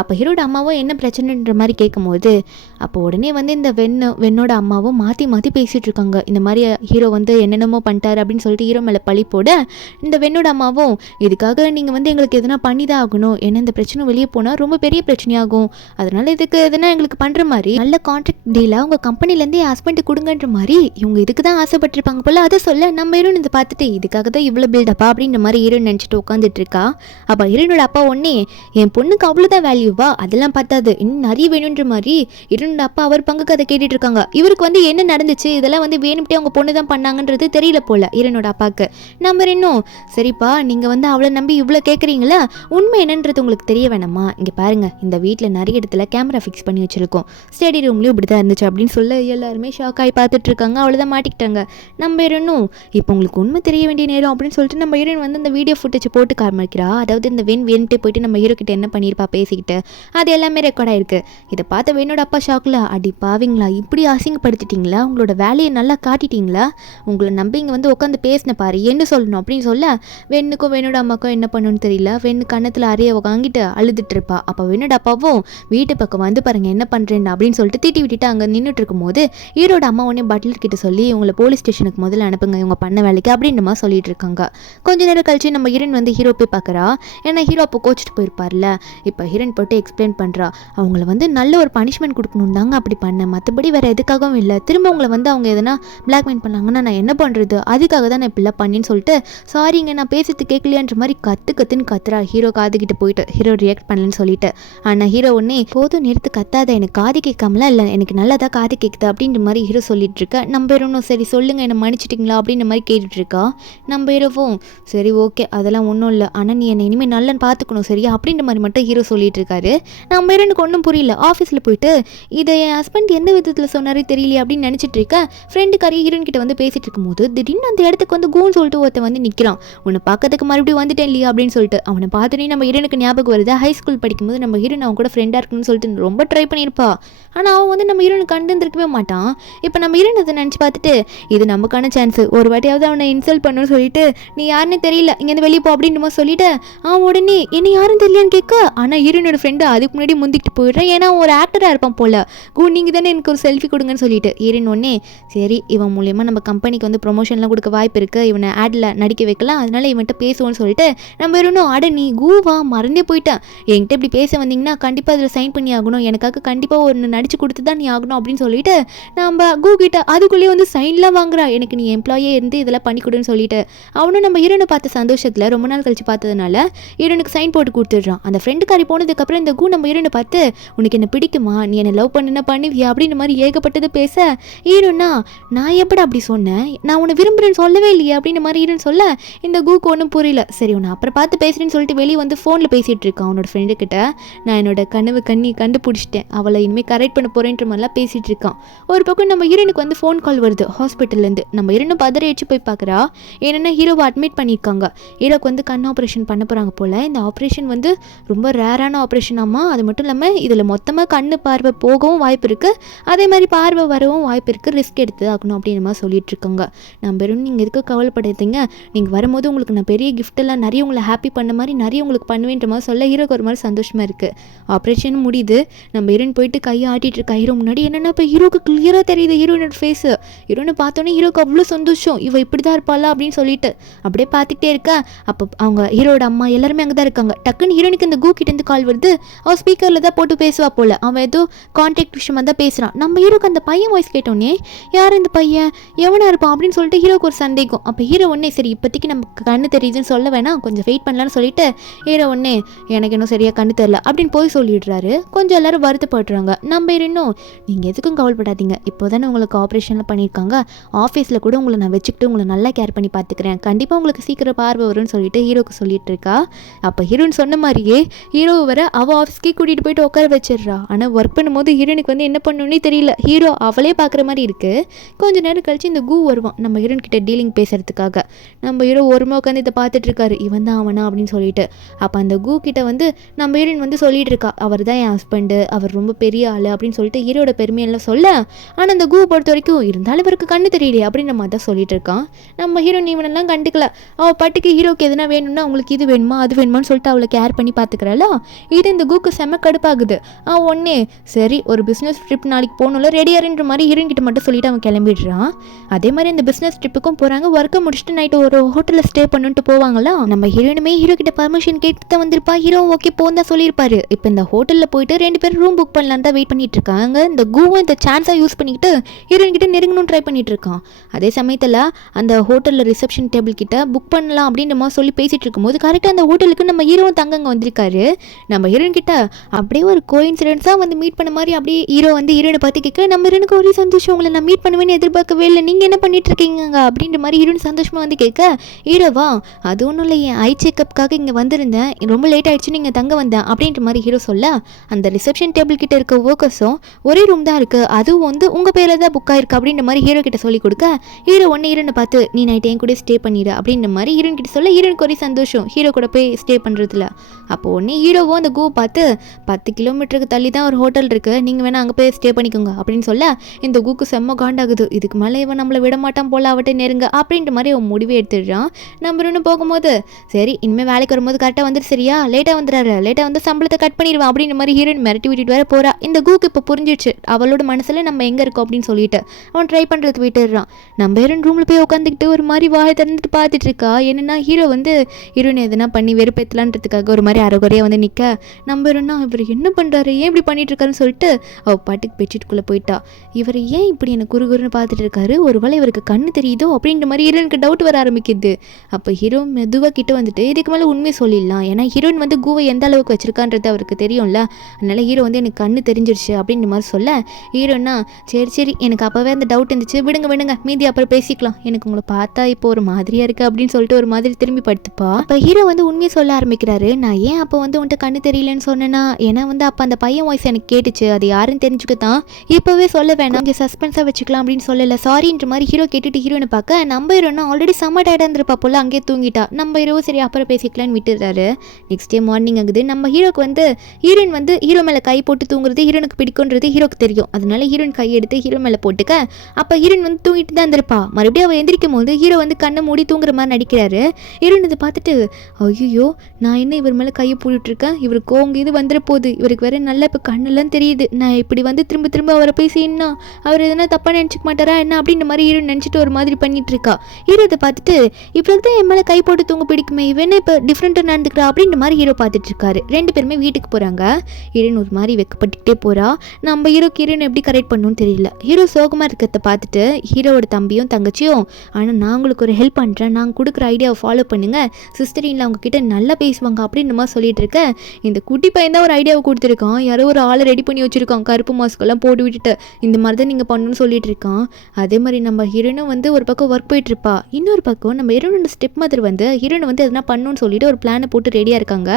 அப்போ ஹீரோட அம்மாவும் என்ன பிரச்சனைன்ற மாதிரி கேட்கும்போது அப்போ உடனே வந்து இந்த வெண்ணோட அம்மாவும் மாற்றி மாற்றி பேசிகிட்டு இருக்காங்க. இந்த மாதிரி ஹீரோ வந்து என்னென்னமோ பண்ணிட்டாரு அப்படின்னு சொல்லிட்டு ஹீரோ மேலே பழி போட, இந்த வெண்ணோட அம்மாவும் இதுக்காக நீங்கள் வந்து எங்களுக்கு எதனா பண்ணி தான் ஆகணும், ஏன்னா இந்த பிரச்சனை வெளியே போனால் ரொம்ப பெரிய பிரச்சனையாகும், அதனால் இதுக்கு எதனா எங்களுக்கு பண்ணுற மாதிரி நல்ல கான்ட்ராக்ட் டீலாக உங்கள் கம்பெனிலேருந்து என் ஹஸ்பண்ட் கொடுங்கன்ற மாதிரி இவங்க இதுக்கு தான் ஆசைப்பட்டிருப்பாங்க போல். அதை சொல்ல நம்ம ஹீரோன் இதை பார்த்துட்டு இதுக்காக தான் இவ்வளோ பில்டப்பா அப்படின்ற மாதிரி ஹீரோன் நினச்சிட்டு உட்காந்துட்டு இருக்கா. அப்போ ஹீரோனோட அப்பா ஒன்னே என் பொண்ணுக்கு அவ்வளோதான் வேல்யூவா, அதெல்லாம் பார்த்தாது, இன்னும் நிறைய வேணுன்ற மாதிரி ஹீரோனோட அப்பா அவர் பங்குக்கு அதை கேட்டுட்டு இருக்காங்க. இவருக்கு வந்து என்ன நடந்துச்சு, இதெல்லாம் வந்து வேணும்ட்டே அவங்க பொண்ணு தான் பண்ணாங்கன்றது தெரியல போல ஹீரோனோட அப்பாவுக்கு. நம்பர் இன்னும் சரிப்பா, நீங்கள் வந்து அவளை நம்பி இவ்வளோ கேட்குறீங்களா, உண்மை என்னன்றது உங்களுக்கு தெரிய வேணாமா, இங்கே பாருங்கள் இந்த வீட்டில் நிறைய இடத்துல கேமரா ஃபிக்ஸ் பண்ணி வச்சுருக்கோம், ஸ்டடி ரூம்லேயும் இப்படி தான் இருந்துச்சு அப்படின்னு சொல்ல எல்லாருமே ஷாக் ஆகி பார்த்துட்டு இருக்காங்க. அவ்வளோதான் மாட்டிக்கிட்டாங்க. நம்ம ஹீரோனும் இப்போ உங்களுக்கு உண்மை தெரிய வேண்டிய நேரம் அப்படின்னு சொல்லிட்டு நம்ம ஹீரோயின் வந்து அந்த வீடியோ ஃபுட்டேஜ் போட்டு காமிக்கிறா. அதாவது இந்த வேணுட்டு போயிட்டு நம்ம ஹீரோ கிட்ட என்ன பண்ணியிருப்பா பேசிக்கிட்டு அது எல்லாமே ரெக்கார்ட் ஆயிருக்கு. இதை பார்த்த வேணோட அப்பா ஷாக்கில், அடி பாவீங்களா, இப்படி அசிங்கப்படுத்திட்டீங்களா, உங்களோட வேலையை நல்லா காட்டிட்டீங்களா, உங்களை நம்பி இங்கே வந்து உட்காந்து பேசின பாரு என்ன சொல்லணும் அப்படின்னு சொல்ல, வெண்ணுக்கும் வேணோட அம்மாக்கும் என்ன பண்ணணும்னு தெரியல. வெண்ணு கண்ணத்தில் அறைய வாங்கிட்டு அழுதுட்டு இருப்பா. அப்போ வேணோட அப்பாவும் வீட்டு பக்கம் வந்து பாருங்க என்ன பண்ணுறேன் அப்படின்னு சொல்லிட்டு திட்டி விட்டுட்டு அங்கே நின்றுட்டு இருக்கும்போது ஹீரோட அம்மா உடனே பட்லர் கிட்ட சொல்லி இவங்களை போலீஸ் ஸ்டேஷனுக்கு முதல்ல அனுப்புங்க இவங்க பண்ண வேலைக்கு அப்படின்ற மாதிரி சொல்லிட்டு இருக்காங்க. கொஞ்ச நேரம் கழிச்சு நம்ம ஹீரோன் வந்து ஹீரோ போய் பார்க்குறா. ஏன்னா ஹீரோ அப்போ கோச்சிட்டு போயிருப்பார்ல, இப்போ ஹீரோன் போட்டு எக்ஸ்பிளைன் பண்ணுறா, அவங்கள வந்து நல்ல ஒரு பனிஷ்மெண்ட் கொடுக்கணும் தாங்க அப்படி பண்ணேன், மற்றபடி வேறு எதுக்காகவும் இல்லை, திரும்ப உங்களை வந்து அவங்க எதனா பிளாக்மெயில் பண்ணாங்கன்னா நான் என்ன பண்ணுறது, அதுக்காக தான் நான் இப்படிலாம் பண்ணின்னு சொல்லிட்டு சாரிங்க நான் பேசுறது கேட்கலையான்ற மாதிரி கத்துன்னு கத்துறா. ஹீரோ காதுகிட்ட போயிட்டு ஹீரோ ரியாக்ட் பண்ணலன்னு சொல்லிட்டு. ஆனால் ஹீரோ ஒன்னே போதும் நிறுத்து கத்தாத, எனக்கு காது கேட்காமலாம் இல்லை, எனக்கு நல்லா தான் காது கேட்குது அப்படின்ற மாதிரி ஹீரோ சொல்லிட்டு இருக்க. நம்ம ஹீரோனும் சரி சொல்லுங்கள் என்னை மன்னிச்சிட்டிங்களா அப்படின்ற மாதிரி கேட்டுட்டு இருக்கா. நம்ம ஹீரோவும் சரி ஓகே அதெல்லாம் ஒன்றும் இல்லை, ஆனால் நீ என்னை இனிமேல் நல்லன்னு பார்த்துக்கணும் சரியா அப்படின்ற மாதிரி மட்டும் ஹீரோ சொல்லிட்டு இருக்காரு. நம்ம ஹீரோனுக்கு ஒன்றும் புரியல. ஆஃபீஸில் போயிட்டு இதை என் ஹஸ்பண்ட் எந்த விதத்தில் சொன்னாரே தெரியலையே அப்படின்னு நினச்சிட்டு இருக்க. ஃப்ரெண்டுக்காரி ஹீரோன் கிட்ட வந்து பேசிட்டு இருக்கும்போது திடீர்னு அந்த இடத்துக்கு வந்து கூன்னு சொல்லிட்டு ஒருத்தன் வந்து நிற்கிறான். உன்னை பார்க்கறதுக்கு மறுபடியும் வந்துட்டேன் இல்லையா அப்படின்னு சொல்லிட்டு. அவனை பார்த்துட்டே நம்ம ஹீரோனுக்கு ஞாபகம் வருது, ஹை ஸ்கூல் படிக்கும்போது நம்ம ஹீரோன் அவன் கூட ஃப்ரெண்டாக இருக்குன்னு சொல்லிட்டு ரொம்ப ட்ரை பண்ணியிருப்பா. ஆனால் அவன் வந்து நம்ம ஹீரோனுக்கு கண்டுருக்கவே மாட்டான். இப்போ நம்ம ஹீரோன் அதை நினச்சி பார்த்துட்டு இது நமக்கான சான்ஸ், ஒரு வாட்டியாவது அவனை இன்சல்ட் பண்ணணும்னு சொல்லிட்டு நீ யாருன்னு தெரியல இங்கேருந்து வெளியே போ அப்படின்ற சொல்லிட்டு அவன் உடனே என்ன யாரும் தெரியலன்னு கேட்க. ஆனால் ஹீரோனோட ஃப்ரெண்டு அதுக்கு முன்னாடி முந்திக்கிட்டு போயிடுறேன், ஏன்னா ஒரு ஆக்டராக இருப்பான் போல. நீங்கள் தானே எனக்கு ஒரு செல்ஃபி கொடுங்கன்னு சொல்லிட்டு ஹீரோன் ஒன்னே சரி இவன் மூலியமாக நம்ம கம்பெனிக்கு வந்து ப்ரொமோஷன்லாம் கொடுக்க வாய்ப்பு இருக்குது, இவனை ஆடில் நடிக்க வைக்கலாம், அதனால இவன்கிட்ட பேசுவோன்னு சொல்லிட்டு நம்ம ஹீரோனும் அட நீ கூவா மறந்தே போயிட்டேன், என்கிட்ட இப்படி பேச வந்தீங்கன்னா கண்டிப்பாக அதில் சைன் பண்ணி ஆகணும், எனக்காக கண்டிப்பாக ஒன்று நடிச்சு கொடுத்து தான் நீ ஆகணும் அப்படின்னு சொல்லிட்டு நம்ம கூ கிட்ட அதுக்குள்ளேயே வந்து சைன்லாம் வாங்குறா, எனக்கு நீ எம்ப்ளாயே இருந்து இதெல்லாம் பண்ணி கொடுன்னு சொல்லிட்டு. அவனும் நம்ம ஹீரோனை பார்த்த சந்தோஷத்தில் ரொம்ப நாள் கழிச்சு பார்த்ததுனால ஹீரோனுக்கு சைன் போட்டு கொடுத்துட்றான். அந்த ஃப்ரெண்டுக்காரி போனதுக்கப்புறம் இந்த கூ நம்ம ஹீரோனை பார்த்து உனக்கு என்ன பிடிக்குமா, நீ என்னை லவ் பண்ணுன்னா பண்ணுவியா அப்படின்ற மாதிரி ஏகப்பட்டது பேச ஹீரோனா நான் எப்படி அப்படி சொன்னேன், நான் உன்னை விரும்புகிறேன்னு சொல்லவே இல்லையே அப்படின்ற மாதிரி ஹீரோன்னு சொல்ல இந்த கூக்கு ஒன்றும் புரியல. சரி உன்னை அப்புறம் பார்த்து பேசுகிறேன்னு சொல்லிட்டு வெளியே வந்து ஃபோனில் பேசிகிட்டு இருக்கான் அவனோட ஃப்ரெண்டுக்கிட்ட. நான் என்னோட கனவு கண்டுபிடிச்சிட்டேன், அவளை இனிமேல் கரெக்ட் பண்ண போகிறேன்ற மாதிரிலாம் பேசிகிட்டு இருக்கான். ஒரு பக்கம் நம்ம ஹீரோனுக்கு வந்து ஃபோன் கால் வருது ஹாஸ்பிட்டல்லேருந்து. நம்ம ஹீரோனும் பதறிச்சு போய் பார்க்குறா. ஏன்னா ஹீரோவை அட்மிட் பண்ணியிருக்காங்க. ஹீரோக்கு வந்து கண் ஆப்ரேஷன் பண்ண போகிறாங்க போல். இந்த ஆப்ரேஷன் வந்து ரொம்ப ரேரான ஆப்ரேஷன் ஆமா, அது மட்டும் இல்லாமல் இதில் மொத்தமாக கண்ணு பார்வை போகவும் வாய்ப்பு இருக்குது, அதே மாதிரி பார்வை வரவும் வாய்ப்பு இருக்குது, ரிஸ்க் எடுத்து ஆகணும் அப்படின்ற மாதிரி சொல்லிட்டு இருக்காங்க. நம்ம வெறும் நீங்கள் எதுக்கு கவலைப்படாதீங்க, நீங்கள் வரும்போது உங்களுக்கு நான் பெரிய கிஃப்டெல்லாம் நிறைய உங்களை ஹாப்பி பண்ண மாதிரி நிறைய உங்களுக்கு பண்ணுவேன்ற மாதிரி சொல்ல ஹீரோக்கு ஒரு மாதிரி சந்தோஷமாக இருக்குது. ஆப்ரேஷன் முடியுது. நம்ம ஹீரோயின் போயிட்டு கையை ஆட்டிட்டு இருக்கா ஹீரோ முன்னாடி. என்னென்னா இப்போ ஹீரோக்கு கிளியராக தெரியுது ஹீரோனோட ஃபேஸு. ஹீரோனை பார்த்தோன்னே ஹீரோக்கு அவ்வளோ சந்தோஷம், இவ இப்படி தான் இருப்பாளா அப்படின்னு சொல்லிட்டு அப்படியே பார்த்துக்கிட்டே இருக்கா. அப்போ அவங்க ஹீரோட அம்மா எல்லாருமே அங்கே தான் இருக்காங்க. டக்குன்னு ஹீரோனுக்கு இந்த கூ கிட்டேருந்து கால் வருது. அவள் ஸ்பீக்கரில் தான் போட்டு பேசுவா போல். அவன் ஏதோ கான்டாக்ட் விஷயமா தான் பேசுகிறான். நம்ம ஹீரோக்கு அந்த பையன் வாய்ஸ் கேட்டோன்னே யார் இந்த பையன் எவனாக இருப்பான் அப்படின்னு சொல்லிட்டு ஹீரோக்கு ஒரு சந்தேகம். அப்போ ஹீரோ ஒன்னே சரி இப்போதைக்கு நமக்கு கண்ணு தெரியுதுன்னு சொல்ல வேணாம், கொஞ்சம் வெயிட் பண்ணலான்னு சொல்லிட்டு ஹீரோ ஒன்னே எனக்கு இன்னும் சரியாக கண்ணு தெரில அப்படின்னு போய் சொல்லிடுறாரு. கொஞ்சம் எல்லாரும் வருத்தப்படுறாங்க. நம்ம இன்னும் நீங்கள் எதுக்கும் கவலைப்படாதீங்க, இப்போ தானே உங்களுக்கு ஆப்ரேஷனில் பண்ணியிருக்காங்க, ஆஃபீஸில் கூட உங்களை நான் வச்சுக்கிட்டு உங்களை நல்லா கேர் பண்ணி பார்த்துக்கிறேன், கண்டிப்பாக உங்களுக்கு சீக்கிரம் பார்வை வரும்னு சொல்லிட்டு ஹீரோக்கு சொல்லிட்டு இருக்கா. அப்போ ஹீரோன்னு சொன்ன மாதிரியே ஹீரோ வர அவள் ஆஃபீஸ்க்கே கூட்டிகிட்டு போயிட்டு உட்கார வச்சிடுறா. ஆனால் ஒர்க் பண்ணும்போது ஹீரோனுக்கு வந்து என்ன பண்ணணுன்னே தெரியல. ஹீரோ அவளே பார்க்குற மாதிரி இருக்குது. கொஞ்ச நேரம் கழிச்சு இந்த கூ வருவான் நம்ம ஹீரோன் கிட்ட டீலிங் பேசுறதுக்காக. நம்ம ஹீரோ ஒருமா உட்காந்து இதை பார்த்துட்டு இருக்காரு, இவன் தான் அவனா அப்படின்னு சொல்லிட்டு. அப்போ அந்த கூ கிட்ட வந்து நம்ம ஹீரோயின் வந்து சொல்லிட்டு இருக்கா, அவர் தான் என் ஹஸ்பண்டு, அவர் ரொம்ப பெரிய ஆள் அப்படின்னு சொல்லிட்டு ஹீரோட பெருமையெல்லாம் சொல்ல. ஆனால் அந்த கூ பொறுத்த வரைக்கும் இருந்தாலும் இவருக்கு கண்ணு தெரியலையே அப்படின்னு நம்ம தான் சொல்லிட்டு இருக்கான். நம்ம ஹீரோயின் இவனெல்லாம் கண்டுக்கல. அவள் பாட்டுக்கு ஹீரோக்கு எதுனா வேணும்னா அவங்களுக்கு இது வேணுமா அது வேணுமான்னு சொல்லிட்டு அவளை கேர் பண்ணி பார்த்துக்கிறாளா. இது இந்த கூக்கு செம்ம கடுப்பாகுது. ஒன்னே சரி ஒரு பிஸ்னஸ் ட்ரிப் நாளைக்கு போகணும்ல ரெடியாருன்ற மாதிரி ஹீரோயின் கிட்ட மட்டும் சொல்லிட்டு அவன் கிளம்பிடுறான். அதே மாதிரி இந்த பிஸ்னஸ் ட்ரிப்புக்கும் போகிறாங்க. ஒர்க்கை முடிச்சுட்டு நைட்டு ஒரு ஹோட்டலில் ஸ்டே பண்ணிட்டு போவாங்களா. நம்ம ஹீரோயினுமே ஹீரோ கிட்ட பர்மிஷன் கேட்டு தான் வந்திருப்பா. ஹீரோ ஓகே போன்னு தான் சொல்லியிருப்பாரு. இப்போ இந்த ஹோட்டலில் போயிட்டு 2 பேரும் ரூம் புக் பண்ணலாம் தான் வெயிட் பண்ணிட்டு இருக்காங்க. இந்த கூவும் இந்த சான்ஸாக யூஸ் பண்ணிக்கிட்டு ஹீரோயின் கிட்ட நெருங்கணும்னு ட்ரை பண்ணிட்டு இருக்கான். அதே சமயத்தில் அந்த ஹோட்டலில் ரிசப்ஷன் டேபிள் கிட்ட புக் பண்ணலாம் அப்படின்ற மாதிரி சொல்லி பேசிட்டு இருக்கும்போது கரெக்டாக அந்த ஹோட்டலுக்கு நம்ம ஹீரோவும் தங்கங்க வந்திருக்காரு. நம்ம ஹீரோயின் கிட்ட அப்படியே ஒரு கோஇன்சிடென்ஸாக வந்து மீட் பண்ண மாதிரி அப்படியே ஹீரோ வந்து ஹீரோனை பார்த்து கேட்க, நம்ம ஹீரோனுக்கு ஒரே சந்தோஷம், உங்களை நான் மீட் பண்ணுவேன்னு எதிர்பார்க்கவே இல்லை, நீங்கள் என்ன பண்ணிட்டு இருக்கீங்க அப்படின்ற மாதிரி ஹீரோயின் சந்தோஷமாக வந்து கேட்க, ஹீரோவா அது ஒன்றும் இல்லை, என் ஐ செக்கப்புக்காக இங்கே வந்திருந்தேன், ரொம்ப லேட் ஆகிடுச்சு நீங்கள் தங்க வந்தேன் அப்படின்ற மாதிரி ஹீரோ சொல்ல, அந்த ரிசப்ஷன் டேபிள் கிட்ட இருக்க ஒர்க்கர்ஸும் ஒரே ரூம் தான் இருக்குது, அதுவும் வந்து உங்கள் பேரில் தான் புக் ஆயிருக்கு அப்படின்ற மாதிரி ஹீரோ கிட்ட சொல்லி கொடுக்க, ஹீரோ ஒன்று ஹீரோனை பார்த்து நீ நைட் என் கூட ஸ்டே பண்ணிடு அப்படின்ற மாதிரி ஹீரோயின் கிட்ட சொல்ல, ஹீரோனுக்கு ஒரே சந்தோஷம் ஹீரோ கூட போய் ஸ்டே பண்ணுறதுல. அப்போ ஒன்று ஹீரோவும் அந்த கூவை பார்த்து 10 கிலோமீட்டருக்கு தள்ளி தான் ஒரு ஹோட்டல் இருக்குது, நீங்கள் வேணால் அங்கே போய் ஸ்டே பண்ணிக்கோங்க அப்படின்னு சொல்ல, இந்த கூக்கு செம்ம காண்டாகுது. இதுக்கு மேலே இவன் நம்மளை விட மாட்டான் போல, அவட்டே நெருங்க அப்படின்ற மாதிரி அவன் முடிவு எடுத்துடுறான். நம்ம இன்னும் போகும்போது சரி இனிமேல் வேலைக்கு வரும்போது கரெக்டாக வந்துட்டு சரியா, லேட்டாக வந்துடுறாரு, லேட்டாக வந்து சம்பளத்தை கட் பண்ணிடுவான் அப்படின்ற மாதிரி ஹீரோயின் மிரட்டி விட்டுட்டு வர போகிறா. இந்த கூக்கு இப்போ புரிஞ்சிடுச்சு அவளோட மனசில் நம்ம எங்கே இருக்கோம் அப்படின்னு சொல்லிட்டு அவன் ட்ரை பண்ணுறது விட்டுடுறான். நம்ம ஹீரோயின் ரூமில் போய் உட்காந்துக்கிட்டு ஒரு மாதிரி வாயை திறந்துட்டு பார்த்துட்டு இருக்கா. என்னன்னா ஹீரோ வந்து ஹீரோயின் எதுனா பண்ணி வெறுப்பேற்றலான்றதுக்காக ஒரு மாதிரி அரைகுறையாக வந்து நிற்க, நம்ம ஹீரோனா இவர் என்ன பண்ணுறாரு, ஏன் இப்படி பண்ணிட்டு இருக்காருன்னு சொல்லிட்டு அவள் பாட்டுக்கு பெட்ஷீட்டுக்குள்ளே போயிட்டா. இவர் ஏன் இப்படி எனக்கு குறுகுறுன்னு பார்த்துட்டு இருக்காரு, ஒருவேளை இவருக்கு கண்ணு தெரியுதோ அப்படின்ற மாதிரி ஹீரோனுக்கு டவுட் வர ஆரம்பிக்குது. அப்போ ஹீரோ மெதுவாக கிட்ட வந்துட்டு இதுக்கு மேலே உண்மையை சொல்லிடலாம், ஏன்னா ஹீரோயின் வந்து கூவை எந்த அளவுக்கு வச்சிருக்கான்றது அவருக்கு தெரியும்ல, அதனால ஹீரோ வந்து எனக்கு கண்ணு தெரிஞ்சிருச்சு அப்படின்ற மாதிரி சொல்ல, ஹீரோனா சரி சரி எனக்கு அப்போவே அந்த டவுட் இருந்துச்சு, விடுங்க விடுங்க மீதி அப்புறம் பேசிக்கலாம், எனக்கு உங்களை பார்த்தா இப்போ ஒரு மாதிரியா இருக்கு அப்படின்னு சொல்லிட்டு ஒரு மாதிரி திரும்பி படுத்துப்பா. அப்போ ஹீரோ வந்து உண்மையை சொல்ல ஆரம்பிக்கிறாரு. நான் ஏன் அப்போ வந்து உன்ட்ட கண்ணு தெரியலன்னு சொன்னேன்னா, ஏன்னா வந்து அப்போ அந்த பையன் வாய்ஸ் எனக்கு கேட்டுச்சு, அது யாருன்னு தெரிஞ்சுக்கத்தான் இப்போவே சொல்ல வேணாம், இங்கே சஸ்பென்ஸாக வச்சுக்கலாம் அப்படின்னு சொல்லலை சாரின்ற மாதிரி ஹீரோ கேட்டுட்டு ஹீரோனை பார்க்க, நம்ம ஹீரோனா ஆல்ரெடி செம்ம டயர்டாக இருந்திருப்பா போல, அங்கேயே தூங்கிட்டா. நம்ம ஹீரோ சரி அப்புறம் பேசிக்கலான்னு விட்டுறாரு. நெக்ஸ்ட் டே மார்னிங் ஆகுது. நம்ம ஹீரோக்கு வந்து ஹீரோயின் வந்து ஹீரோ மேலே கை போட்டு தூங்குறது ஹீரோனுக்கு பிடிக்குன்றது ஹீரோக்கு தெரியும். அதனால ஹீரோயின் கை எடுத்து ஹீரோ மேலே போட்டுக்க, அப்போ ஹீரோயின் வந்து தூங்கிட்டு தான் இருந்திருப்பா. மறுபடியும் அவள் எந்திரிக்கும் போது ஹீரோ வந்து கண்ணை மூடி தூங்குற மாதிரி நடிக்கிறாரு. ஹீரோயின் இதை பார்த்துட்டு ஐயோ நான் என்ன இவர் மேலே கையை போட்டுட்ருக்கேன், இவர் கோங்க இது வந்துட போகுது, இவருக்கு வேற நல்லா இப்போ கண்ணெல்லாம் தெரியுது, நான் இப்படி வந்து திரும்ப திரும்ப அவரை போய் செய்யணும், அவர் எதனா தப்பாக நினச்சிக்க மாட்டாரா என்ன அப்படின்ற மாதிரி ஹீரோ நினச்சிட்டு ஒரு மாதிரி பண்ணிட்டு இருக்கா. ஹீரோ இதை பார்த்துட்டு இவ்வளோ தான் என் மேலே கை போட்டு தூங்க பிடிக்குமே, இவனே இப்போ டிஃப்ரெண்ட்டாக நடந்துக்கிறா அப்படின்ற மாதிரி ஹீரோ பார்த்துட்டு இருக்காரு. 2 பேருமே வீட்டுக்கு போகிறாங்க. ஹீரோயின் ஒரு மாதிரி வெக்கப்பட்டுக்கிட்டே போகிறா. நம்ம ஹீரோக்கு ஹீரோயின் எப்படி கரெக்ட் பண்ணணும்னு தெரியல. ஹீரோ சோகமாக இருக்கிறத பார்த்துட்டு ஹீரோவோட தம்பியும் தங்கச்சியும் ஆனால் நான் உங்களுக்கு ஒரு ஹெல்ப் பண்ணுறேன், நாங்கள் கொடுக்குற ஐடியாவை ஃபாலோ பண்ணுங்கள், சிஸ்டரின்ல அவங்க கிட்ட நல்லா பேசுவாங்க அப்படின்னு நம்ம சொல்லிட்டு இருக்க, இந்த குட்டி பையன் தான் ஒரு ஐடியாவை கொடுத்துருக்கான், யாரோ ஒரு ஆளை ரெடி பண்ணி வச்சுருக்கான் கருப்பு மாஸ்க்கெல்லாம் போட்டு விட்டுட்டு இந்த மாதிரி தான் நீங்கள் பண்ணணும்னு சொல்லிட்டு இருக்கான். அதே மாதிரி நம்ம ஹீரோனும் வந்து ஒரு பக்கம் ஒர்க் போயிட்டு இருப்பா, இன்னொரு பக்கம் நம்ம ஹீரோனோட ஸ்டெப் மதர் வந்து ஹீரோனை வந்து எதனா பண்ணணும்னு சொல்லிட்டு ஒரு பிளானை போட்டு ரெடியாக இருக்காங்க.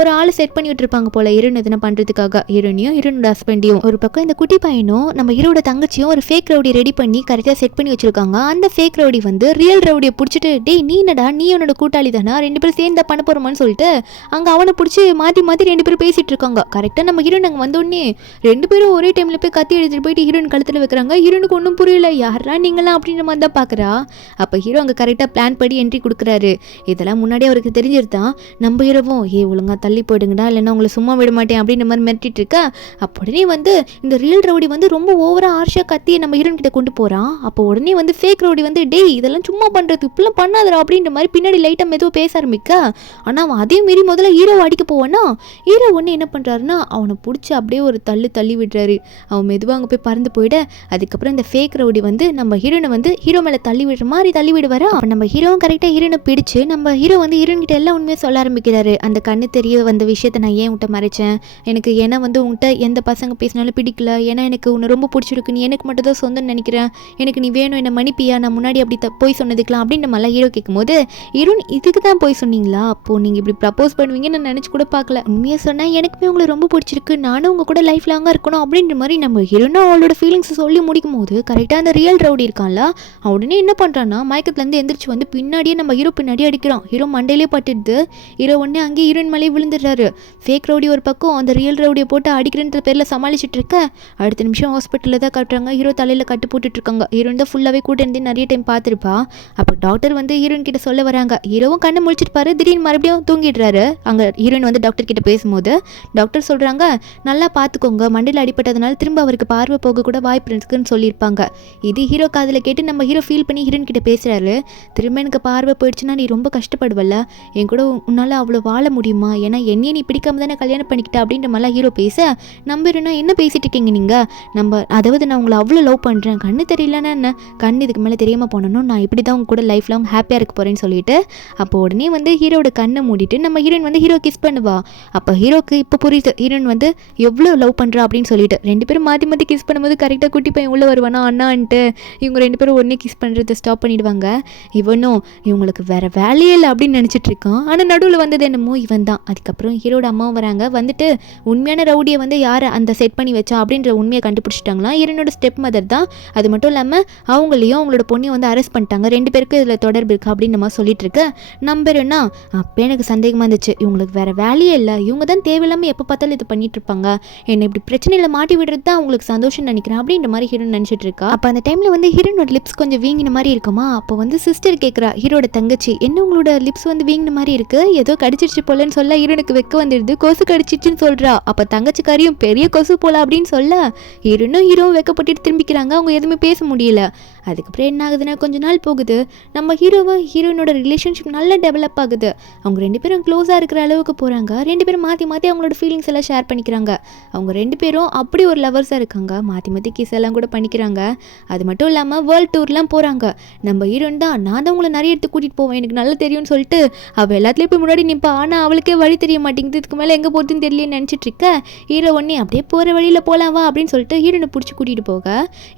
ஒரு ஆளை செட் பண்ணி விட்டுருப்பாங்க போல ஹீரோன் எதனா பண்ணுறதுக்காக. ஹீரோனையும் ஹீரோனோட ஹஸ்பண்டையும். ஒரு பக்கம் இந்த குட்டி பையனும் நம்ம ஹீரோட தங்கச்சியும் ஒரு ஃபேக் ரவுடி ரெடி பண்ணி கரெக்டாக செட் பண்ணி வச்சிருக்காங்க. அந்த ஃபேக் ரவுடி வந்து ரியல் ரவுடியை பிடிச்சிட்டு டேய் நீ என்னடா நீ உன்னோட கூட்டாளி தானா 2 பேரும் சேர்ந்து பண்ண போகிறோமான்னு சொல்லிட்டு அங்கே அவனை பிடிச்சி மாற்றி மாற்றி 2 பேரும் பேசிகிட்டு இருக்காங்க. கரெக்டாக நம்ம ஹீரோன் அங்கே வந்தோடனே 2 பேரும் ஒரே டைமில் போய் கத்தி எடுத்துகிட்டு போயிட்டு ஹீரோயின் கழுத்தில் வைக்கிறாங்க. ஹீரோனுக்கு ஒன்றும் புரியல, யாரா நீங்களாம் அப்படின்ற மாதிரி தான் பார்க்குறா. அப்போ ஹீரோ அங்கே கரெக்டாக பிளான் படி என்ட்ரி கொடுக்குறாரு. இதெல்லாம் முன்னாடியே அவருக்கு தெரிஞ்சிருந்தான். நம்ம ஹீரோவும் ஒழுங்காக தள்ளி போயிடுங்கடா இல்லைன்னா உங்களை சும்மா விட மாட்டேன் அப்படின்ற மாதிரி மிரட்டிட்டு இருக்கா. உடனே வந்து இந்த ரியல் ரவுடி வந்து ரொம்ப ஓவராக ஆர்ஷாக கத்தியை நம்ம ஹீரோன் கிட்ட கொண்டு போகிறான். அப்போ உடனே வந்து ஃபேக் ரவுடி வந்து டேய் இதெல்லாம் சும்மா பண்ணுறது இப்பெல்லாம் பண்ணாதரா அப்படின்ற மாதிரி பின்னாடி லைட்டாக மெதுவாக பேச ஆரம்பிக்க, ஆனால் அவன் அதே மாரி முதல்ல ஹீரோவை அடிக்க போவானா, ஹீரோ ஒன்று என்ன பண்ணுறாருன்னா அவனை பிடிச்சி அப்படியே ஒரு தள்ளி விடுறாரு. அவன் மெதுவாக அங்கே போய் பறந்து போயிட, அதுக்கப்புறம் இந்த ஃபேக் ரவுடி வந்து நம்ம ஹீரோனை வந்து ஹீரோ மேலே தள்ளி விடுற மாதிரி தள்ளி விடுவாரா. அப்போ நம்ம ஹீரோவும் கரெக்டாக ஹீரோனை பிடிச்சு நம்ம ஹீரோ வந்து ஹீரோன் கிட்ட எல்லாம் உண்மையாக சொல்ல ஆரம்பிக்கிறாரு. அந்த கண்ணு தெரிய வந்த விஷயத்தை நான் ஏன் உன்ட்ட மறைச்சேன், எனக்கு ஏன்னா வந்து உன்கிட்ட எந்த பசங்க பேசினாலும் பிடிக்கல, ஏன்னா எனக்கு உன்னை ரொம்ப பிடிச்சிருக்கு, நீ எனக்கு மட்டும் தான் சொந்தம்னு நினைக்கிறேன், எனக்கு நீ வேணும் என்ன மன்னிப்பியா, நான் முன்னாடி அப்படி போய் சொன்னதுக்கலாம் அப்படின்ற மாதிரிலாம் ஹீரோ கேட்கும்போது ஹீரோன் இதுக்கு தான் போய் சொன்னீங்களா, அப்போது நீங்கள் இப்படி ப்ரப்போஸ் பண்ணுவீங்கன்னு நான் நினச்சி கூட பார்க்கல, உண்மையாக சொன்னால் எனக்குமே உங்களை ரொம்ப பிடிச்சிருக்கு, நானும் உங்கள் கூட கூட லைஃப் லாங்காக இருக்கணும் அப்படின்ற மாதிரி நம்ம ஹீரோனா அவளோட ஃபீலிங்ஸை சொல்லி முடிக்கும் போது கரெக்டாக அந்த ரியல் ரவுடி இருக்கான்ல உடனே என்ன பண்ணுறான்னா மயக்கத்துலேருந்து எந்திரிச்சு வந்து பின்னாடியே நம்ம ஹீரோ பின்னாடி அடிக்கிறான். ஹீரோ மண்டையிலே பட்டுடுது. ஹீரோ உடனே அங்கேயே ஹீரோயின் மேலே விழுந்துடுறாரு. ஃபேக் ரவுடி ஒரு பக்கம் அந்த ரியல் ரவுடியை போட்டு அடிக்கிறன்ற பேரில் சமாளிச்சுட்டு இருக்க அடுத்த நிமிஷம் ஹாஸ்பிட்டலில் தான் கட்டுறாங்க. ஹீரோ தலையில் கட்டு போட்டுட்ருக்காங்க. ஹீரோயின் தான் ஃபுல்லாகவே கூட இருந்து நிறைய டைம் பார்த்துருப்பா. அப்போ டாக்டர் வந்து ஹீரோயின் கிட்ட சொல்ல வராங்க. ஹீரோவும் கண்ணை முழிச்சிருப்பாரு. திடீர்னு மறுபடியும் தூங்கிடுறாரு. அங்கே ஹீரோயின் வந்து டாக்டர் கிட்ட பேசும்போது டாக்டர் சொல்கிறாங்க, நல்லா பார்த்துக்கோங்க, மண்டையில் அடிப்பட்டதுனால திரும்ப அவருக்கு பார்வை போக கூட வாய்ப்பு இருக்குன்னு சொல்லியிருப்பாங்க. இது ஹீரோ காதில் கேட்டு நம்ம ஹீரோ ஃபீல் பண்ணி ஹீரோயின் கிட்ட பேசுகிறாரு. திரும்ப எனக்கு பார்வை போயிடுச்சுன்னா நீ ரொம்ப கஷ்டப்படுவல்ல, என் கூட உன்னால் அவ்வளோ வாழ முடியுமா, ஏன்னா என்னையே நீ பிடிக்காம தானே கல்யாணம் பண்ணிக்கிட்ட அப்படின்ற மாதிரிலாம் ஹீரோ பேச நம்புறேன்னா என்ன பேசிட்டு இருக்கீங்க நீங்கள், நம்ம அதாவது நான் உங்களை அவ்வளோ லவ் பண்ணுறேன், கண்ணு தெரியலன்னா என்ன, கண் இதுக்கு மேலே தெரியாமல் போனணும், நான் இப்படி தான் உங்க கூட லைஃப் லாங் ஹாப்பியாக இருக்க போகிறேன்னு சொல்லிட்டு அப்போ உடனே வந்து ஹீரோட கண்ணை மூடிட்டு நம்ம ஹீரோயின் வந்து ஹீரோ கிஸ் பண்ணுவா. அப்போ ஹீரோக்கு இப்போ புரியுது ஹீரோயின் வந்து எவ்வளோ லவ் பண்ணுறா அப்படின்னு சொல்லிட்டு. ரெண்டு பேரும் மாற்றி மாற்றி கிஸ் பண்ணும்போது கரெக்டாக குட்டி பையன் உள்ளே வருவானா அண்ணான்ட்டு இவங்க ரெண்டு பேரும் உடனே கிஸ் பண்ணுறதை ஸ்டாப் பண்ணிடுவாங்க. இவனும் இவங்களுக்கு வேறு வேலையே இல்லை அப்படின்னு நினச்சிட்டு இருக்கான். ஆனால் நடுவில் வந்தது என்னமோ இவன் தான். அதுக்கப்புறம் ஹீரோட அம்மாவும் வராங்க. வந்துட்டு உண்மையான ரவுடியை வந்து யாரை அந்த செட் பண்ணி வச்சா அப்படின்ற உண்மையை கண்டுபிடிச்சிட்டாங்களாம். ஹீரோனோட ஸ்டெப் மதர் தான். அது மட்டும் இல்லாமல் அவங்களையும் அவங்களோட பொண்ணையும் வந்து அரெஸ்ட் பண்ணிட்டாங்க. ரெண்டு பேருக்கு இதில் தொடர்பு இருக்குது அப்படின்னு நம்ம சொல்லிட்டு இருக்க நம்பருன்னா அப்போ எனக்கு சந்தேகமாக இருந்துச்சு, இவங்களுக்கு வேறு வேலையே இல்லை, இவங்க தான் தேவையில்லாமல் எப்போ பார்த்தாலும் இது பண்ணிட்டு இருப்பாங்க, என்னை இப்படி பிரச்சனையில் மாட்டி விடுறது தான் அவங்களுக்கு சந்தோஷம் நினைக்கிறேன் அப்படின்ற மாதிரி ஹீரோன் நினச்சிட்டு இருக்கா. அப்போ அந்த டைமில் வந்து ஹீரோனோட லிப்ஸ் கொஞ்சம் வீங்கின மாதிரி இருக்குமா. அப்போ வந்து சிஸ்டர் கேட்குறா ஹீரோட தங்கச்சி, என்ன உங்களோட லிப்ஸ் வந்து வீங்கின மாதிரி இருக்கு, ஏதோ கடிச்சிருச்சு போலன்னு சொல்ல ஹீரோனுக்கு வெக்க வந்துடுது. கொசு கடிச்சிச்சுன்னு சொல்கிறா. அப்போ தங்கச்சிக்காரியும் பெரிய கொசு போல அப்படின்னு சொல்ல ஹீரோவும் வெக்கப்பட்டுட்டு திரும்பிக்கிறாங்க. அவங்க எதுவுமே பேச முடியல. அதுக்கப்புறம் என்ன ஆகுதுன்னா கொஞ்ச நாள் போகுது. நம்ம ஹீரோயினோட ரிலேஷன்ஷிப் நல்லா டெவலப் ஆகுது. அவங்க ரெண்டு பேரும் க்ளோஸாக இருக்கிற அளவுக்கு போகிறாங்க. ரெண்டு பேரும் மாற்றி மாற்றி அவங்களோட ஃபீலிங்ஸ் எல்லாம் ஷேர் பண்ணிக்கிறாங்க. அவங்க ரெண்டு பேரும் அப்படி ஒரு லவர்ஸாக இருக்காங்க. மாற்றி மாற்றி கிஸ் எல்லாம் கூட பண்ணிக்கிறாங்க. அது மட்டும் இல்லாமல் வேர்ல்டு டூர்லாம் போகிறாங்க. நம்ம ஹீரோயின் தான், நான் தான் உங்களை நிறைய இடத்துக்கு கூட்டிகிட்டு போவேன், எனக்கு நல்லா தெரியும்னு சொல்லிட்டு அவள் எல்லாத்துலேயும் போய் முன்னாடி நிற்பா. ஆனால் அவளுக்கே வழி தெரிய மாட்டேங்குது. இதுக்கு மேலே எங்கே போகிறதுன்னு தெரியலன்னு நினச்சிட்டு இருக்க ஹீரோ ஒன்னே அப்படியே போகிற வழியில் போகலாம் வா அப்படின்னு சொல்லிட்டு ஹீரோனை பிடிச்சி கூட்டிகிட்டு போக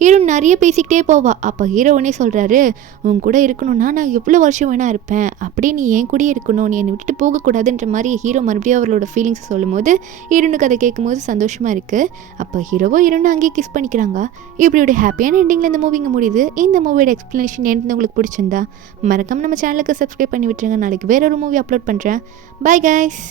ஹீரோயின் நிறைய பேசிக்கிட்டே போவா. அப்போ ஹீரோ ஒன்னே சொல்கிறாரு, உன் கூட இருக்கணும்னா நான் எவ்வளோ வருஷம் வேணா இருப்பேன், அப்படியே நீ என் கூடயே இருக்கணும், நீ என்னை விட்டுட்டு போகக்கூடாதுன்ற மாதிரி ஹீரோ மறுபடியும் அவளோட ஃபீலிங்ஸ் சொல்லும் போது ஹீரோனுக்கு அதை கேட்கும் போது சந்தோஷமாக இருக்குது. அப்போ ஹீரோனும் அங்கேயே கிஸ் பண்ணிக்கிறாங்க. இப்படி ஒரு ஹாப்பியான எண்டிங்கில் இந்த மூவிங்க முடியுது. இந்த மூவியோட எக்ஸ்ப்ளனேஷன் என்ன உங்களுக்கு பிடிச்சிருந்தா மறக்காம நம்ம சேனலுக்கு சப்ஸ்கிரைப் பண்ணி விட்டுருங்க. நாளைக்கு வேற ஒரு மூவி அப்லோட் பண்ணுறேன். Bye guys.